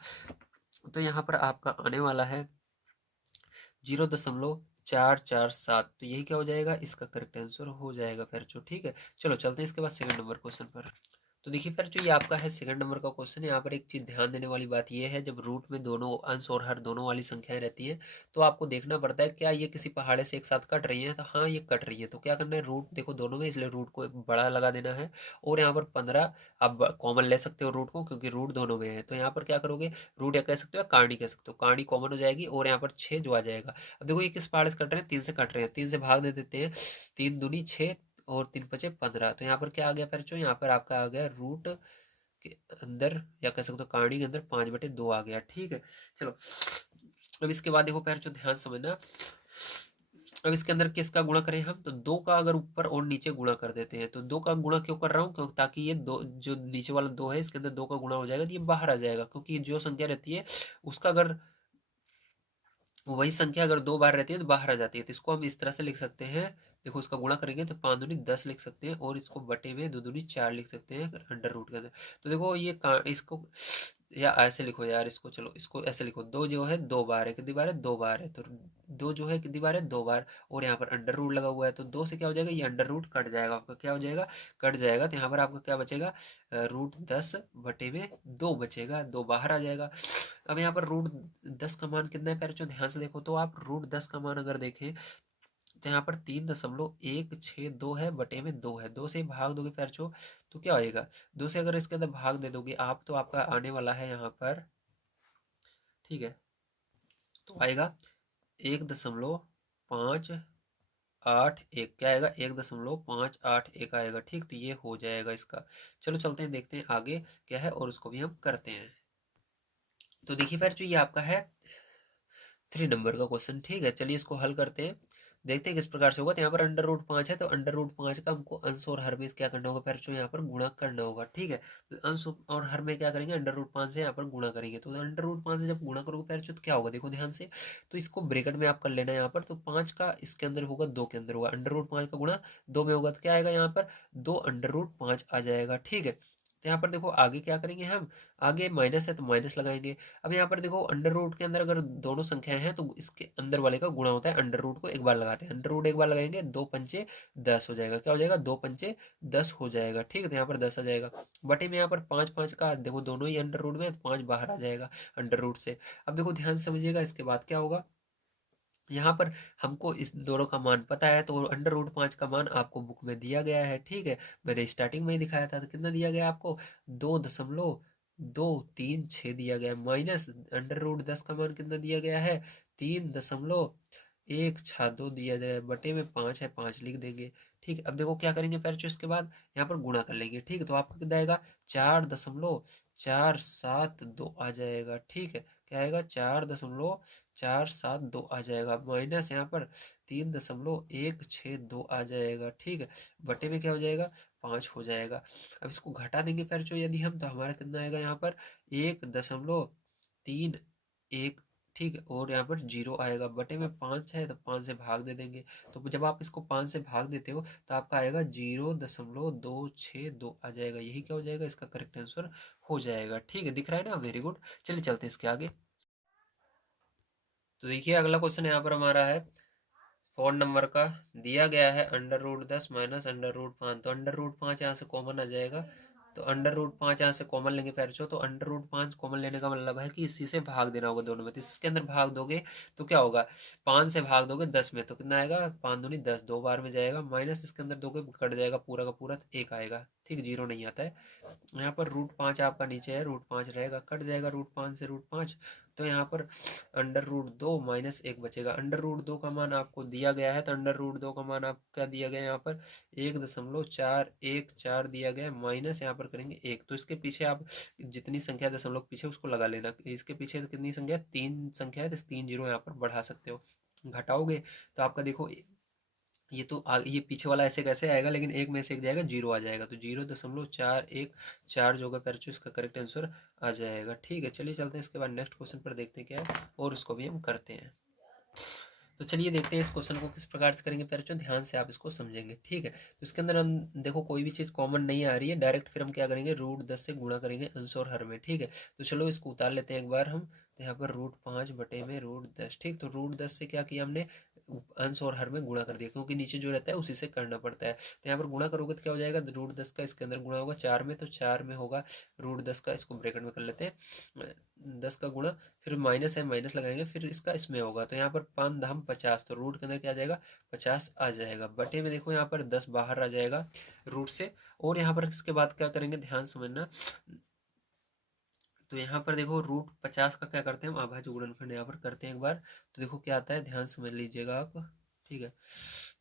तो यहाँ पर आपका आने वाला है 0.447, तो यही क्या हो जाएगा, इसका करेक्ट आंसर हो जाएगा पैरचो, ठीक है। चलो चलते हैं इसके बाद सेकंड नंबर क्वेश्चन पर। तो देखिए फिर जो ये आपका है सेकंड नंबर का क्वेश्चन है, यहाँ पर एक चीज ध्यान देने वाली बात ये है, जब रूट में दोनों अंश और हर दोनों वाली संख्याएं रहती हैं, तो आपको देखना पड़ता है क्या ये किसी पहाड़े से एक साथ कट रही है, तो हाँ ये कट रही है, तो क्या करना है, रूट देखो दोनों में, इसलिए रूट को एक बड़ा लगा देना है। और यहाँ पर 15 आप कॉमन ले सकते हो रूट को, क्योंकि रूट दोनों में है, तो यहाँ पर क्या करोगे, रूट या कह सकते हो या कहानी कह सकते हो, कहानी कॉमन हो जाएगी, और यहाँ पर 6 जो आ जाएगा। अब देखो ये किस पहाड़े से कट रहे हैं, 3 से कट रहे हैं, 3 से भाग दे देते हैं, 3 दूनी 6 और 3 पचे 15, तो यहाँ पर क्या आ गया फिर, यहाँ पर आपका आ गया रूट के अंदर, या कह सकते हो कहानी के अंदर 5/2 आ गया, ठीक है। चलो अब इसके बाद देखो पैर, जो ध्यान से समझना, अब इसके अंदर किसका गुणा करें हम, तो 2 का अगर ऊपर और नीचे गुणा कर देते हैं, तो 2 का गुणा क्यों कर रहा हूँ, क्यों, ताकि ये दो जो नीचे वाला 2 है इसके अंदर 2 का गुणा हो जाएगा, तो ये बाहर आ जाएगा, क्योंकि जो संख्या रहती है उसका अगर वही संख्या अगर 2 बार रहती है तो बाहर आ जाती है, तो इसको हम इस तरह से लिख सकते हैं। देखो इसका गुणा करेंगे तो 5 दूनी 10 लिख सकते हैं, और इसको बटे में 2 दूनी 4 लिख सकते हैं अंडर रूट के अंदर। तो देखो ये इसको, या ऐसे लिखो यार इसको, चलो इसको ऐसे लिखो, 2 जो है 2 बार है, कितनी बार है, 2 बार है, तो 2 जो है कितनी बार है, 2 बार, और यहाँ पर अंडर रूट लगा हुआ है, तो 2 से क्या हो जाएगा, ये अंडर रूट कट जाएगा आपका, क्या हो जाएगा, कट जाएगा, तो यहाँ पर आपका क्या बचेगा, √10/2 बचेगा, 2 बाहर आ जाएगा। अब यहाँ पर √10 का मान कितना है पैर, ध्यान से देखो, तो आप √10 का मान अगर देखें तो यहाँ पर 3.162 है, बटे में 2 है। 2 से भाग दोगे पैरचो तो क्या आएगा, 2 से अगर इसके अंदर भाग दे दोगे आप तो आपका आने वाला है यहाँ पर, ठीक है, तो आएगा 1.581, क्या आएगा 1.581 आएगा। ठीक, तो ये हो जाएगा इसका। चलो चलते हैं, देखते हैं आगे क्या है और उसको भी हम करते हैं। तो देखिए पैरचो ये आपका है 3 नंबर का क्वेश्चन। ठीक है, चलिए इसको हल करते हैं, देखते हैं किस प्रकार से होगा। तो यहाँ पर अंडर रूट 5 है, तो अंडर रूट 5 का हमको अंश और हर में क्या करना होगा पैरचो, यहाँ पर गुणा करना होगा। ठीक है, तो अंश और हर में क्या करेंगे, अंडर रूट 5 से यहाँ पर गुणा करेंगे। तो अंडर रूट 5 से जब गुणा करोगे पैरचो तो क्या होगा, देखो ध्यान से, तो इसको ब्रेकेट में आप कर लेना यहाँ पर। तो 5 का इसके अंदर होगा, 2 के अंदर होगा, अंडर रूट 5 का गुणा 2 में होगा, तो क्या आएगा यहाँ पर 2 अंडर रूट 5 आ जाएगा। ठीक है, तो यहाँ पर देखो आगे क्या करेंगे हम, आगे माइनस है तो माइनस लगाएंगे। अब यहाँ पर देखो अंडर रूट के अंदर अगर दोनों संख्याएं हैं तो इसके अंदर वाले का गुणा होता है, अंडर रूट को एक बार लगाते हैं, अंडर रूट एक बार लगाएंगे, 2 पंचे 10 हो जाएगा। क्या हो जाएगा, 2 पंचे 10 हो जाएगा। ठीक है, तो यहाँ पर 10 आ जाएगा, बटे में यहाँ पर 5 5 का देखो दोनों ही अंडर रूट में, 5 बाहर आ जाएगा अंडर रूट से। अब देखो ध्यान से समझिएगा, इसके बाद क्या होगा, यहाँ पर हमको इस दोनों का मान पता है, तो अंडर रूट 5 का मान आपको बुक में दिया गया है। ठीक है, मैंने स्टार्टिंग में ही दिखाया था, तो कितना दिया गया आपको, 2.236 दिया गया है, माइनस अंडर रूट 10 का मान कितना दिया गया है, 3.162 दिया गया है, बटे में 5 है, 5 लिख देंगे। ठीक है, अब देखो क्या करेंगे पैरचो, इसके बाद यहाँ पर गुणा कर लेंगे। ठीक है, तो आपका कितना आएगा, 4.472 आ जाएगा। ठीक है, क्या आएगा, 4.472 आ जाएगा, माइनस यहाँ पर 3.162 आ जाएगा। ठीक है, बटे में क्या हो जाएगा, 5 हो जाएगा। अब इसको घटा देंगे फिर जो यदि हम, तो हमारा कितना आएगा यहाँ पर 1.31। ठीक है, और यहाँ पर 0 आएगा, बटे में 5 है तो 5 से भाग दे देंगे। तो जब आप इसको 5 से भाग देते हो तो आपका आएगा 0.262 आ जाएगा। यही क्या हो जाएगा, इसका करेक्ट आंसर हो जाएगा। ठीक है, दिख रहा है ना, वेरी गुड। चलिए चलते हैं इसके आगे। तो देखिए अगला क्वेश्चन यहाँ पर हमारा है 4 नंबर का, दिया गया है under root 10 minus under root 5। तो अंडर रूट 5 यहाँ से कॉमन आ जाएगा, तो अंडर रूट 5 यहाँ से कॉमन लेंगे पैरचो, तो अंडर रूट 5 कॉमन लेने का मतलब है कि इसी से भाग देना होगा दोनों में। तो इसके अंदर भाग दोगे तो क्या होगा, 5 से भाग दोगे 10 में तो कितना आएगा, 5 दूनी 10, 2 बार में जाएगा, माइनस इसके अंदर दोगे कट जाएगा पूरा का पूरा, तो 1 आएगा। ठीक, 0 नहीं आता है। यहाँ पर रूट 5 आपका नीचे है, रूट 5 रहेगा, कट जाएगा रूट 5 से रूट 5, तो यहाँ पर अंडर रूट 2 माइनस 1 बचेगा। अंडर रूट 2 का मान आपको दिया गया है, तो अंडर रूट 2 का मान आपको क्या दिया गया है, यहाँ पर 1.414 दिया गया है, माइनस यहाँ पर करेंगे 1। तो इसके पीछे आप जितनी संख्या दशमलव पीछे उसको लगा लेना, इसके पीछे तो कितनी संख्या, 3 संख्या है, तो 3 जीरो यहाँ पर बढ़ा सकते हो। घटाओगे तो आपका देखो ये तो ये पीछे वाला ऐसे कैसे आएगा, लेकिन एक में से एक जाएगा, 0 आ जाएगा, तो 0.414 जो होगा पैरचो इसका करेक्ट आंसर आ जाएगा। ठीक है, चलिए चलते हैं इसके बाद नेक्स्ट क्वेश्चन पर, देखते हैं क्या है और उसको भी हम करते हैं। तो चलिए देखते हैं इस क्वेश्चन को किस प्रकार से करेंगे पैरचो, ध्यान से आप इसको समझेंगे। ठीक है, तो इसके अंदर हम देखो कोई भी चीज़ कॉमन नहीं आ रही है, डायरेक्ट फिर हम क्या करेंगे, रूट 10 से गुणा करेंगे अंश और हर में। ठीक है, तो चलो इसको उतार लेते हैं एक बार हम, तो यहाँ पर रूट 5 बटे में रूट 10। ठीक, तो रूट 10 से क्या किया हमने, अंश और हर में गुणा कर दिया, क्योंकि नीचे जो रहता है उसी से करना पड़ता है। तो यहाँ पर गुणा करोगे तो क्या हो जाएगा, रूट 10 का इसके अंदर गुणा होगा 4 में, तो 4 में होगा रूट 10 का, इसको ब्रैकेट में कर लेते हैं, 10 का गुणा, फिर माइनस है माइनस लगाएंगे, फिर इसका इसमें होगा, तो यहाँ पर 5 10 50, तो रूट के अंदर क्या आ जाएगा, 50 आ जाएगा, बटे में देखो यहाँ पर 10 बाहर आ जाएगा रूट से। और यहाँ पर इसके बाद क्या करेंगे, ध्यान समझना, तो यहाँ पर देखो रूट 50 का क्या करते हैं हम, अभाज्य गुणनखंड यहाँ पर करते हैं एक बार, तो देखो क्या आता है, ध्यान समझ लीजिएगा आप। ठीक है,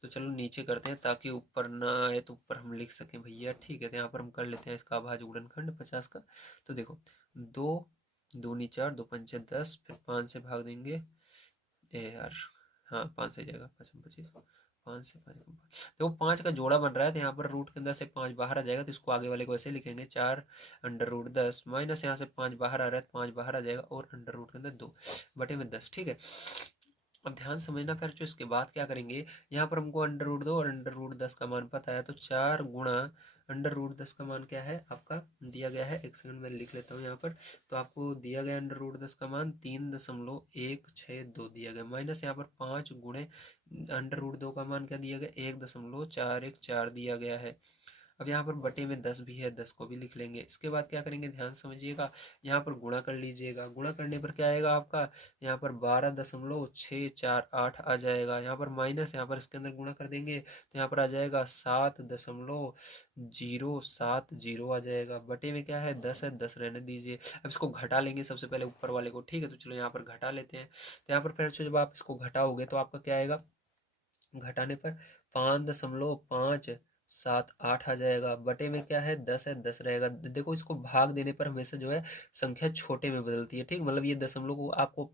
तो चलो नीचे करते हैं ताकि ऊपर ना आए, तो ऊपर हम लिख सकें भैया। ठीक है, तो यहाँ पर हम कर लेते हैं इसका अभाज्य गुणनखंड 50 का। तो देखो 2 दूनी 4, 2 पंचे 10, फिर 5 से भाग देंगे, ए यार, हाँ 5 से जाएगा, 5 में 25, 5 से 5 देखो 5 का जोड़ा बन रहा है, तो यहाँ पर रूट के अंदर से 5 बाहर आ जाएगा, तो इसको आगे वाले को ऐसे लिखेंगे, 4 अंडर रूट 10 माइनस यहाँ से 5 बाहर आ रहा है, तो 5 बाहर आ जाएगा, और अंडर रूट के अंदर 2 बटे में 10। ठीक है, अब ध्यान समझना फिर जो इसके बाद क्या करेंगे, यहाँ पर हमको अंडर रूट 2 और अंडर रूट 10 का मान पता है, तो 4 गुणा अंडर रूट 10 का मान क्या है आपका दिया गया है, एक सेकंड में लिख लेता हूँ यहाँ पर, तो आपको दिया गया अंडर रूट 10 का मान 3.162 दिया गया, माइनस यहाँ पर 5 गुणे अंडर रूट 2 का मान क्या दिया गया, 1.414 दिया गया है। अब यहाँ पर बटे में 10 भी है, 10 को भी लिख लेंगे। इसके बाद क्या करेंगे, ध्यान समझिएगा, यहाँ पर गुणा कर लीजिएगा। गुणा करने पर क्या आएगा आपका, यहाँ पर 12.648 आ जाएगा। यहाँ पर माइनस, यहाँ पर इसके अंदर गुणा कर देंगे तो यहाँ पर आ जाएगा 7.070 आ जाएगा। बटे में क्या है, 10 है, 10 रहने दीजिए। अब इसको घटा लेंगे सबसे पहले ऊपर वाले को, ठीक है। तो चलो यहाँ पर घटा लेते हैं। तो यहाँ पर फिर जब आप इसको घटाओगे तो आपका क्या आएगा, घटाने पर 5.578 आ जाएगा। बटे में क्या है, 10 है, 10 रहेगा। देखो इसको भाग देने पर हमेशा जो है संख्या छोटे में बदलती है, ठीक। मतलब ये दशमलव को आपको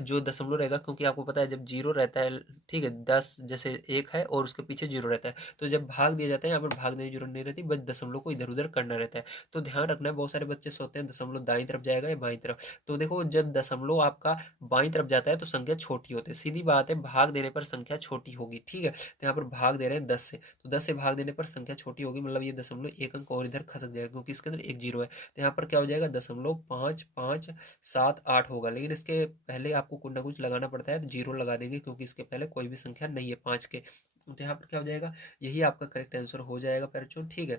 जो दशमलव रहेगा, क्योंकि आपको पता है जब जीरो रहता है, ठीक है, 10 जैसे एक है और उसके पीछे जीरो रहता है, तो जब भाग दिया जाता है यहाँ पर भागने की जरूरत नहीं रहती, बस दशमलव को इधर उधर करना रहता है। तो ध्यान रखना है, बहुत सारे बच्चे सोचते हैं दशमलव दाईं तरफ जाएगा या बाईं तरफ। तो देखो जब दशमलव आपका बाईं तरफ जाता है तो संख्या छोटी होती है, सीधी बात है, भाग देने पर संख्या छोटी होगी, ठीक है। तो यहाँ पर भाग दे रहे हैं 10 से, तो 10 से भाग देने पर संख्या छोटी होगी, मतलब ये दशमलव एक अंक और इधर खसक जाएगा, क्योंकि इसके अंदर एक जीरो है। तो यहाँ पर क्या हो जाएगा, 0.5578 होगा। लेकिन इसके पहले आपको कुछ ना कुछ लगाना पड़ता है, तो जीरो लगा देंगे, क्योंकि इसके पहले कोई भी संख्या नहीं है 5 के। तो यहाँ पर क्या हो जाएगा, यही आपका करेक्ट आंसर हो जाएगा बच्चों, ठीक है।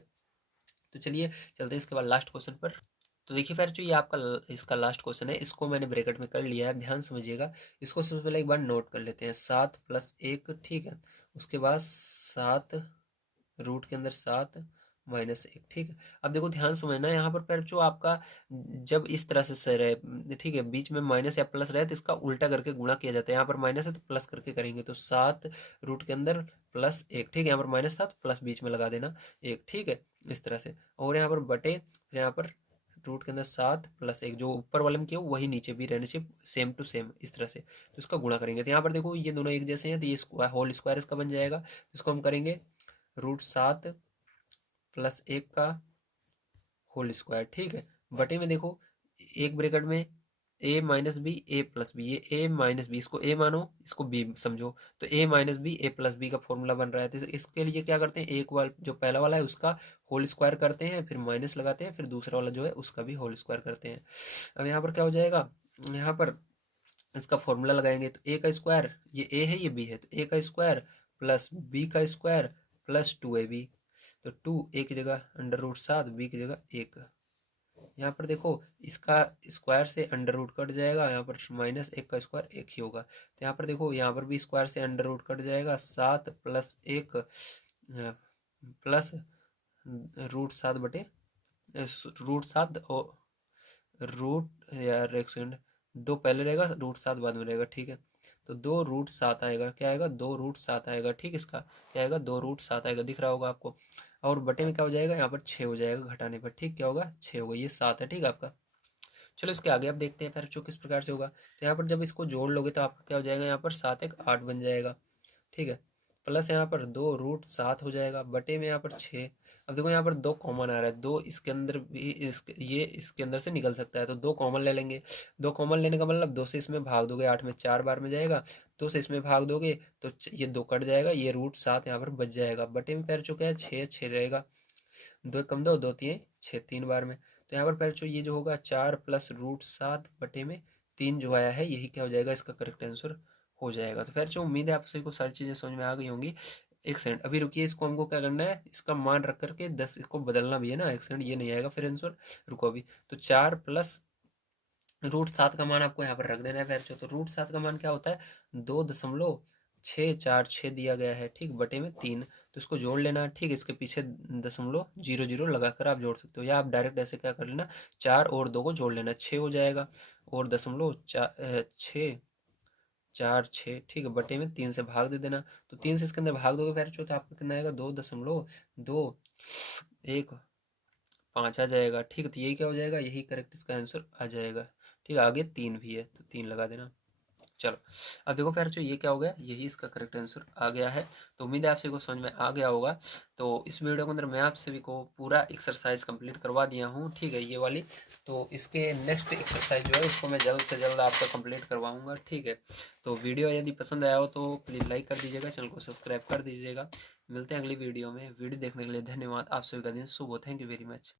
तो चलिए चलते हैं इसके बाद लास्ट क्वेश्चन पर। तो देखिए फिर जो ये आपका इसका लास्ट क्वेश्चन है, इसको मैंने ब्रैकेट में कर लिया है, ध्यान समझिएगा। इसको सबसे पहले एक बार नोट कर लेते हैं, 7+1, ठीक है। उसके बाद 7 रूट के अंदर 7-1, ठीक है। अब देखो ध्यान समझना, यहाँ पर फिर जो आपका जब इस तरह से सर है, ठीक है, बीच में माइनस या प्लस रहे तो इसका उल्टा करके गुणा किया जाता है। यहाँ पर माइनस है तो प्लस करके करेंगे, तो 7 रूट के अंदर +1, ठीक है। यहाँ पर माइनस था तो प्लस बीच में लगा देना 1, ठीक है, इस तरह से। और यहाँ पर बटे, फिर यहाँ पर रूट के अंदर 7+1, जो ऊपर वाले में किया वही नीचे भी रहने चाहिए, सेम टू सेम इस तरह से। तो इसका गुणा करेंगे तो यहाँ पर देखो ये दोनों एक जैसे हैं, तो ये होल स्क्वायर इसका बन जाएगा। इसको हम करेंगे √7+1 का होल स्क्वायर, ठीक है। बटे में देखो एक ब्रैकेट में a-b a+b, ये a-b, इसको a मानो, इसको b समझो, तो a-b a+b का फॉर्मूला बन रहा है। तो इसके लिए क्या करते हैं, एक वाला जो पहला वाला है उसका होल स्क्वायर करते हैं, फिर माइनस लगाते हैं, फिर दूसरा वाला जो है उसका भी होल स्क्वायर करते हैं। अब यहाँ पर क्या हो जाएगा, यहाँ पर इसका फॉर्मूला लगाएंगे तो a का स्क्वायर, ये a है ये b है, तो a का स्क्वायर प्लस b का स्क्वायर प्लस 2ab, तो 2 a की जगह √7, b की जगह 1। यहाँ पर देखो इसका स्क्वायर से अंडर रूट कट जाएगा, यहाँ पर -1 का स्क्वायर 1 ही होगा। तो यहाँ पर देखो यहाँ पर भी स्क्वायर से अंडर रूट कट जाएगा, 7+1 प्लस √7 बटे √7 और रूट, यार एक सेकंड, 2 पहले रहेगा √7 बाद में रहेगा, ठीक है। तो 2√7 आएगा, क्या आएगा, 2√7 आएगा, ठीक। इसका क्या आएगा, 2√7 आएगा, दिख रहा होगा आपको। और बटे में क्या हो जाएगा, यहाँ पर 6 हो जाएगा घटाने पर, ठीक। क्या होगा, 6 होगा, ये 7 है, ठीक है आपका। चलो इसके आगे आप देखते हैं फिर जो किस प्रकार से होगा। तो यहाँ पर जब इसको जोड़ लोगे तो आपका क्या हो जाएगा, यहाँ पर 7×1 = 8 बन जाएगा, ठीक है। प्लस यहाँ पर 2√7 हो जाएगा, बटे में यहाँ पर 6। अब देखो यहाँ पर 2 कॉमन आ रहा है, 2 इसके अंदर भी, ये इसके अंदर से निकल सकता है, तो 2 कॉमन ले लेंगे। 2 कॉमन लेने का मतलब 2 से इसमें भाग दोगे, 8 में 4 बार में जाएगा, 2 से इसमें भाग दोगे तो ये 2 कट जाएगा, ये √7 यहाँ पर बच जाएगा। बटे में पैर चुका है 6 रहेगा, 2 कम 2 2 3 6, 3 बार में। तो यहाँ पर पैर चो ये जो होगा 4 + √7 बटे में 3 जो आया है, यही क्या हो जाएगा, इसका करेक्ट आंसर हो जाएगा। तो फिर जो उम्मीद है आप सभी को सारी चीज़ें समझ में आ गई होंगी। एक सेकंड अभी रुकिए, इसको हमको क्या करना है, इसका मान रख करके 10 इसको बदलना भी है ना। एक सेकंड, ये नहीं आएगा फिर आंसर, रुको अभी। तो 4 + √7 का मान आपको यहाँ पर रख देना है। फिर तो √7 का मान क्या होता है, 2.646 दिया गया है, ठीक, बटे में 3। तो इसको जोड़ लेना, ठीक। इसके पीछे 0.00 लगाकर आप जोड़ सकते हो, या आप डायरेक्ट ऐसे क्या कर लेना, 4 और 2 को जोड़ लेना, 6 हो जाएगा, और 0.646, ठीक है, बटे में 3 से भाग दे देना। तो 3 से इसके अंदर भाग दोगे फिर तो आपका कितना आएगा, 2.215 आ जाएगा, ठीक है। तो यही क्या हो जाएगा, यही करेक्ट इसका आंसर आ जाएगा, ठीक है। आगे 3 भी है तो 3 लगा देना। चलो अब देखो फिर जो ये क्या हो गया, यही इसका करेक्ट आंसर आ गया है। तो उम्मीद है आप सभी को समझ में आ गया होगा। तो इस वीडियो के अंदर मैं आप सभी को पूरा एक्सरसाइज कंप्लीट करवा दिया हूँ, ठीक है, ये वाली। तो इसके नेक्स्ट एक्सरसाइज जो है इसको मैं जल्द से जल्द आपका कंप्लीट करवाऊँगा, ठीक है। तो वीडियो यदि पसंद आया हो तो प्लीज़ लाइक कर दीजिएगा, चैनल को सब्सक्राइब कर दीजिएगा। मिलते हैं अगली वीडियो में। वीडियो देखने के लिए धन्यवाद। आप सभी का दिन शुभ हो। Thank you very much.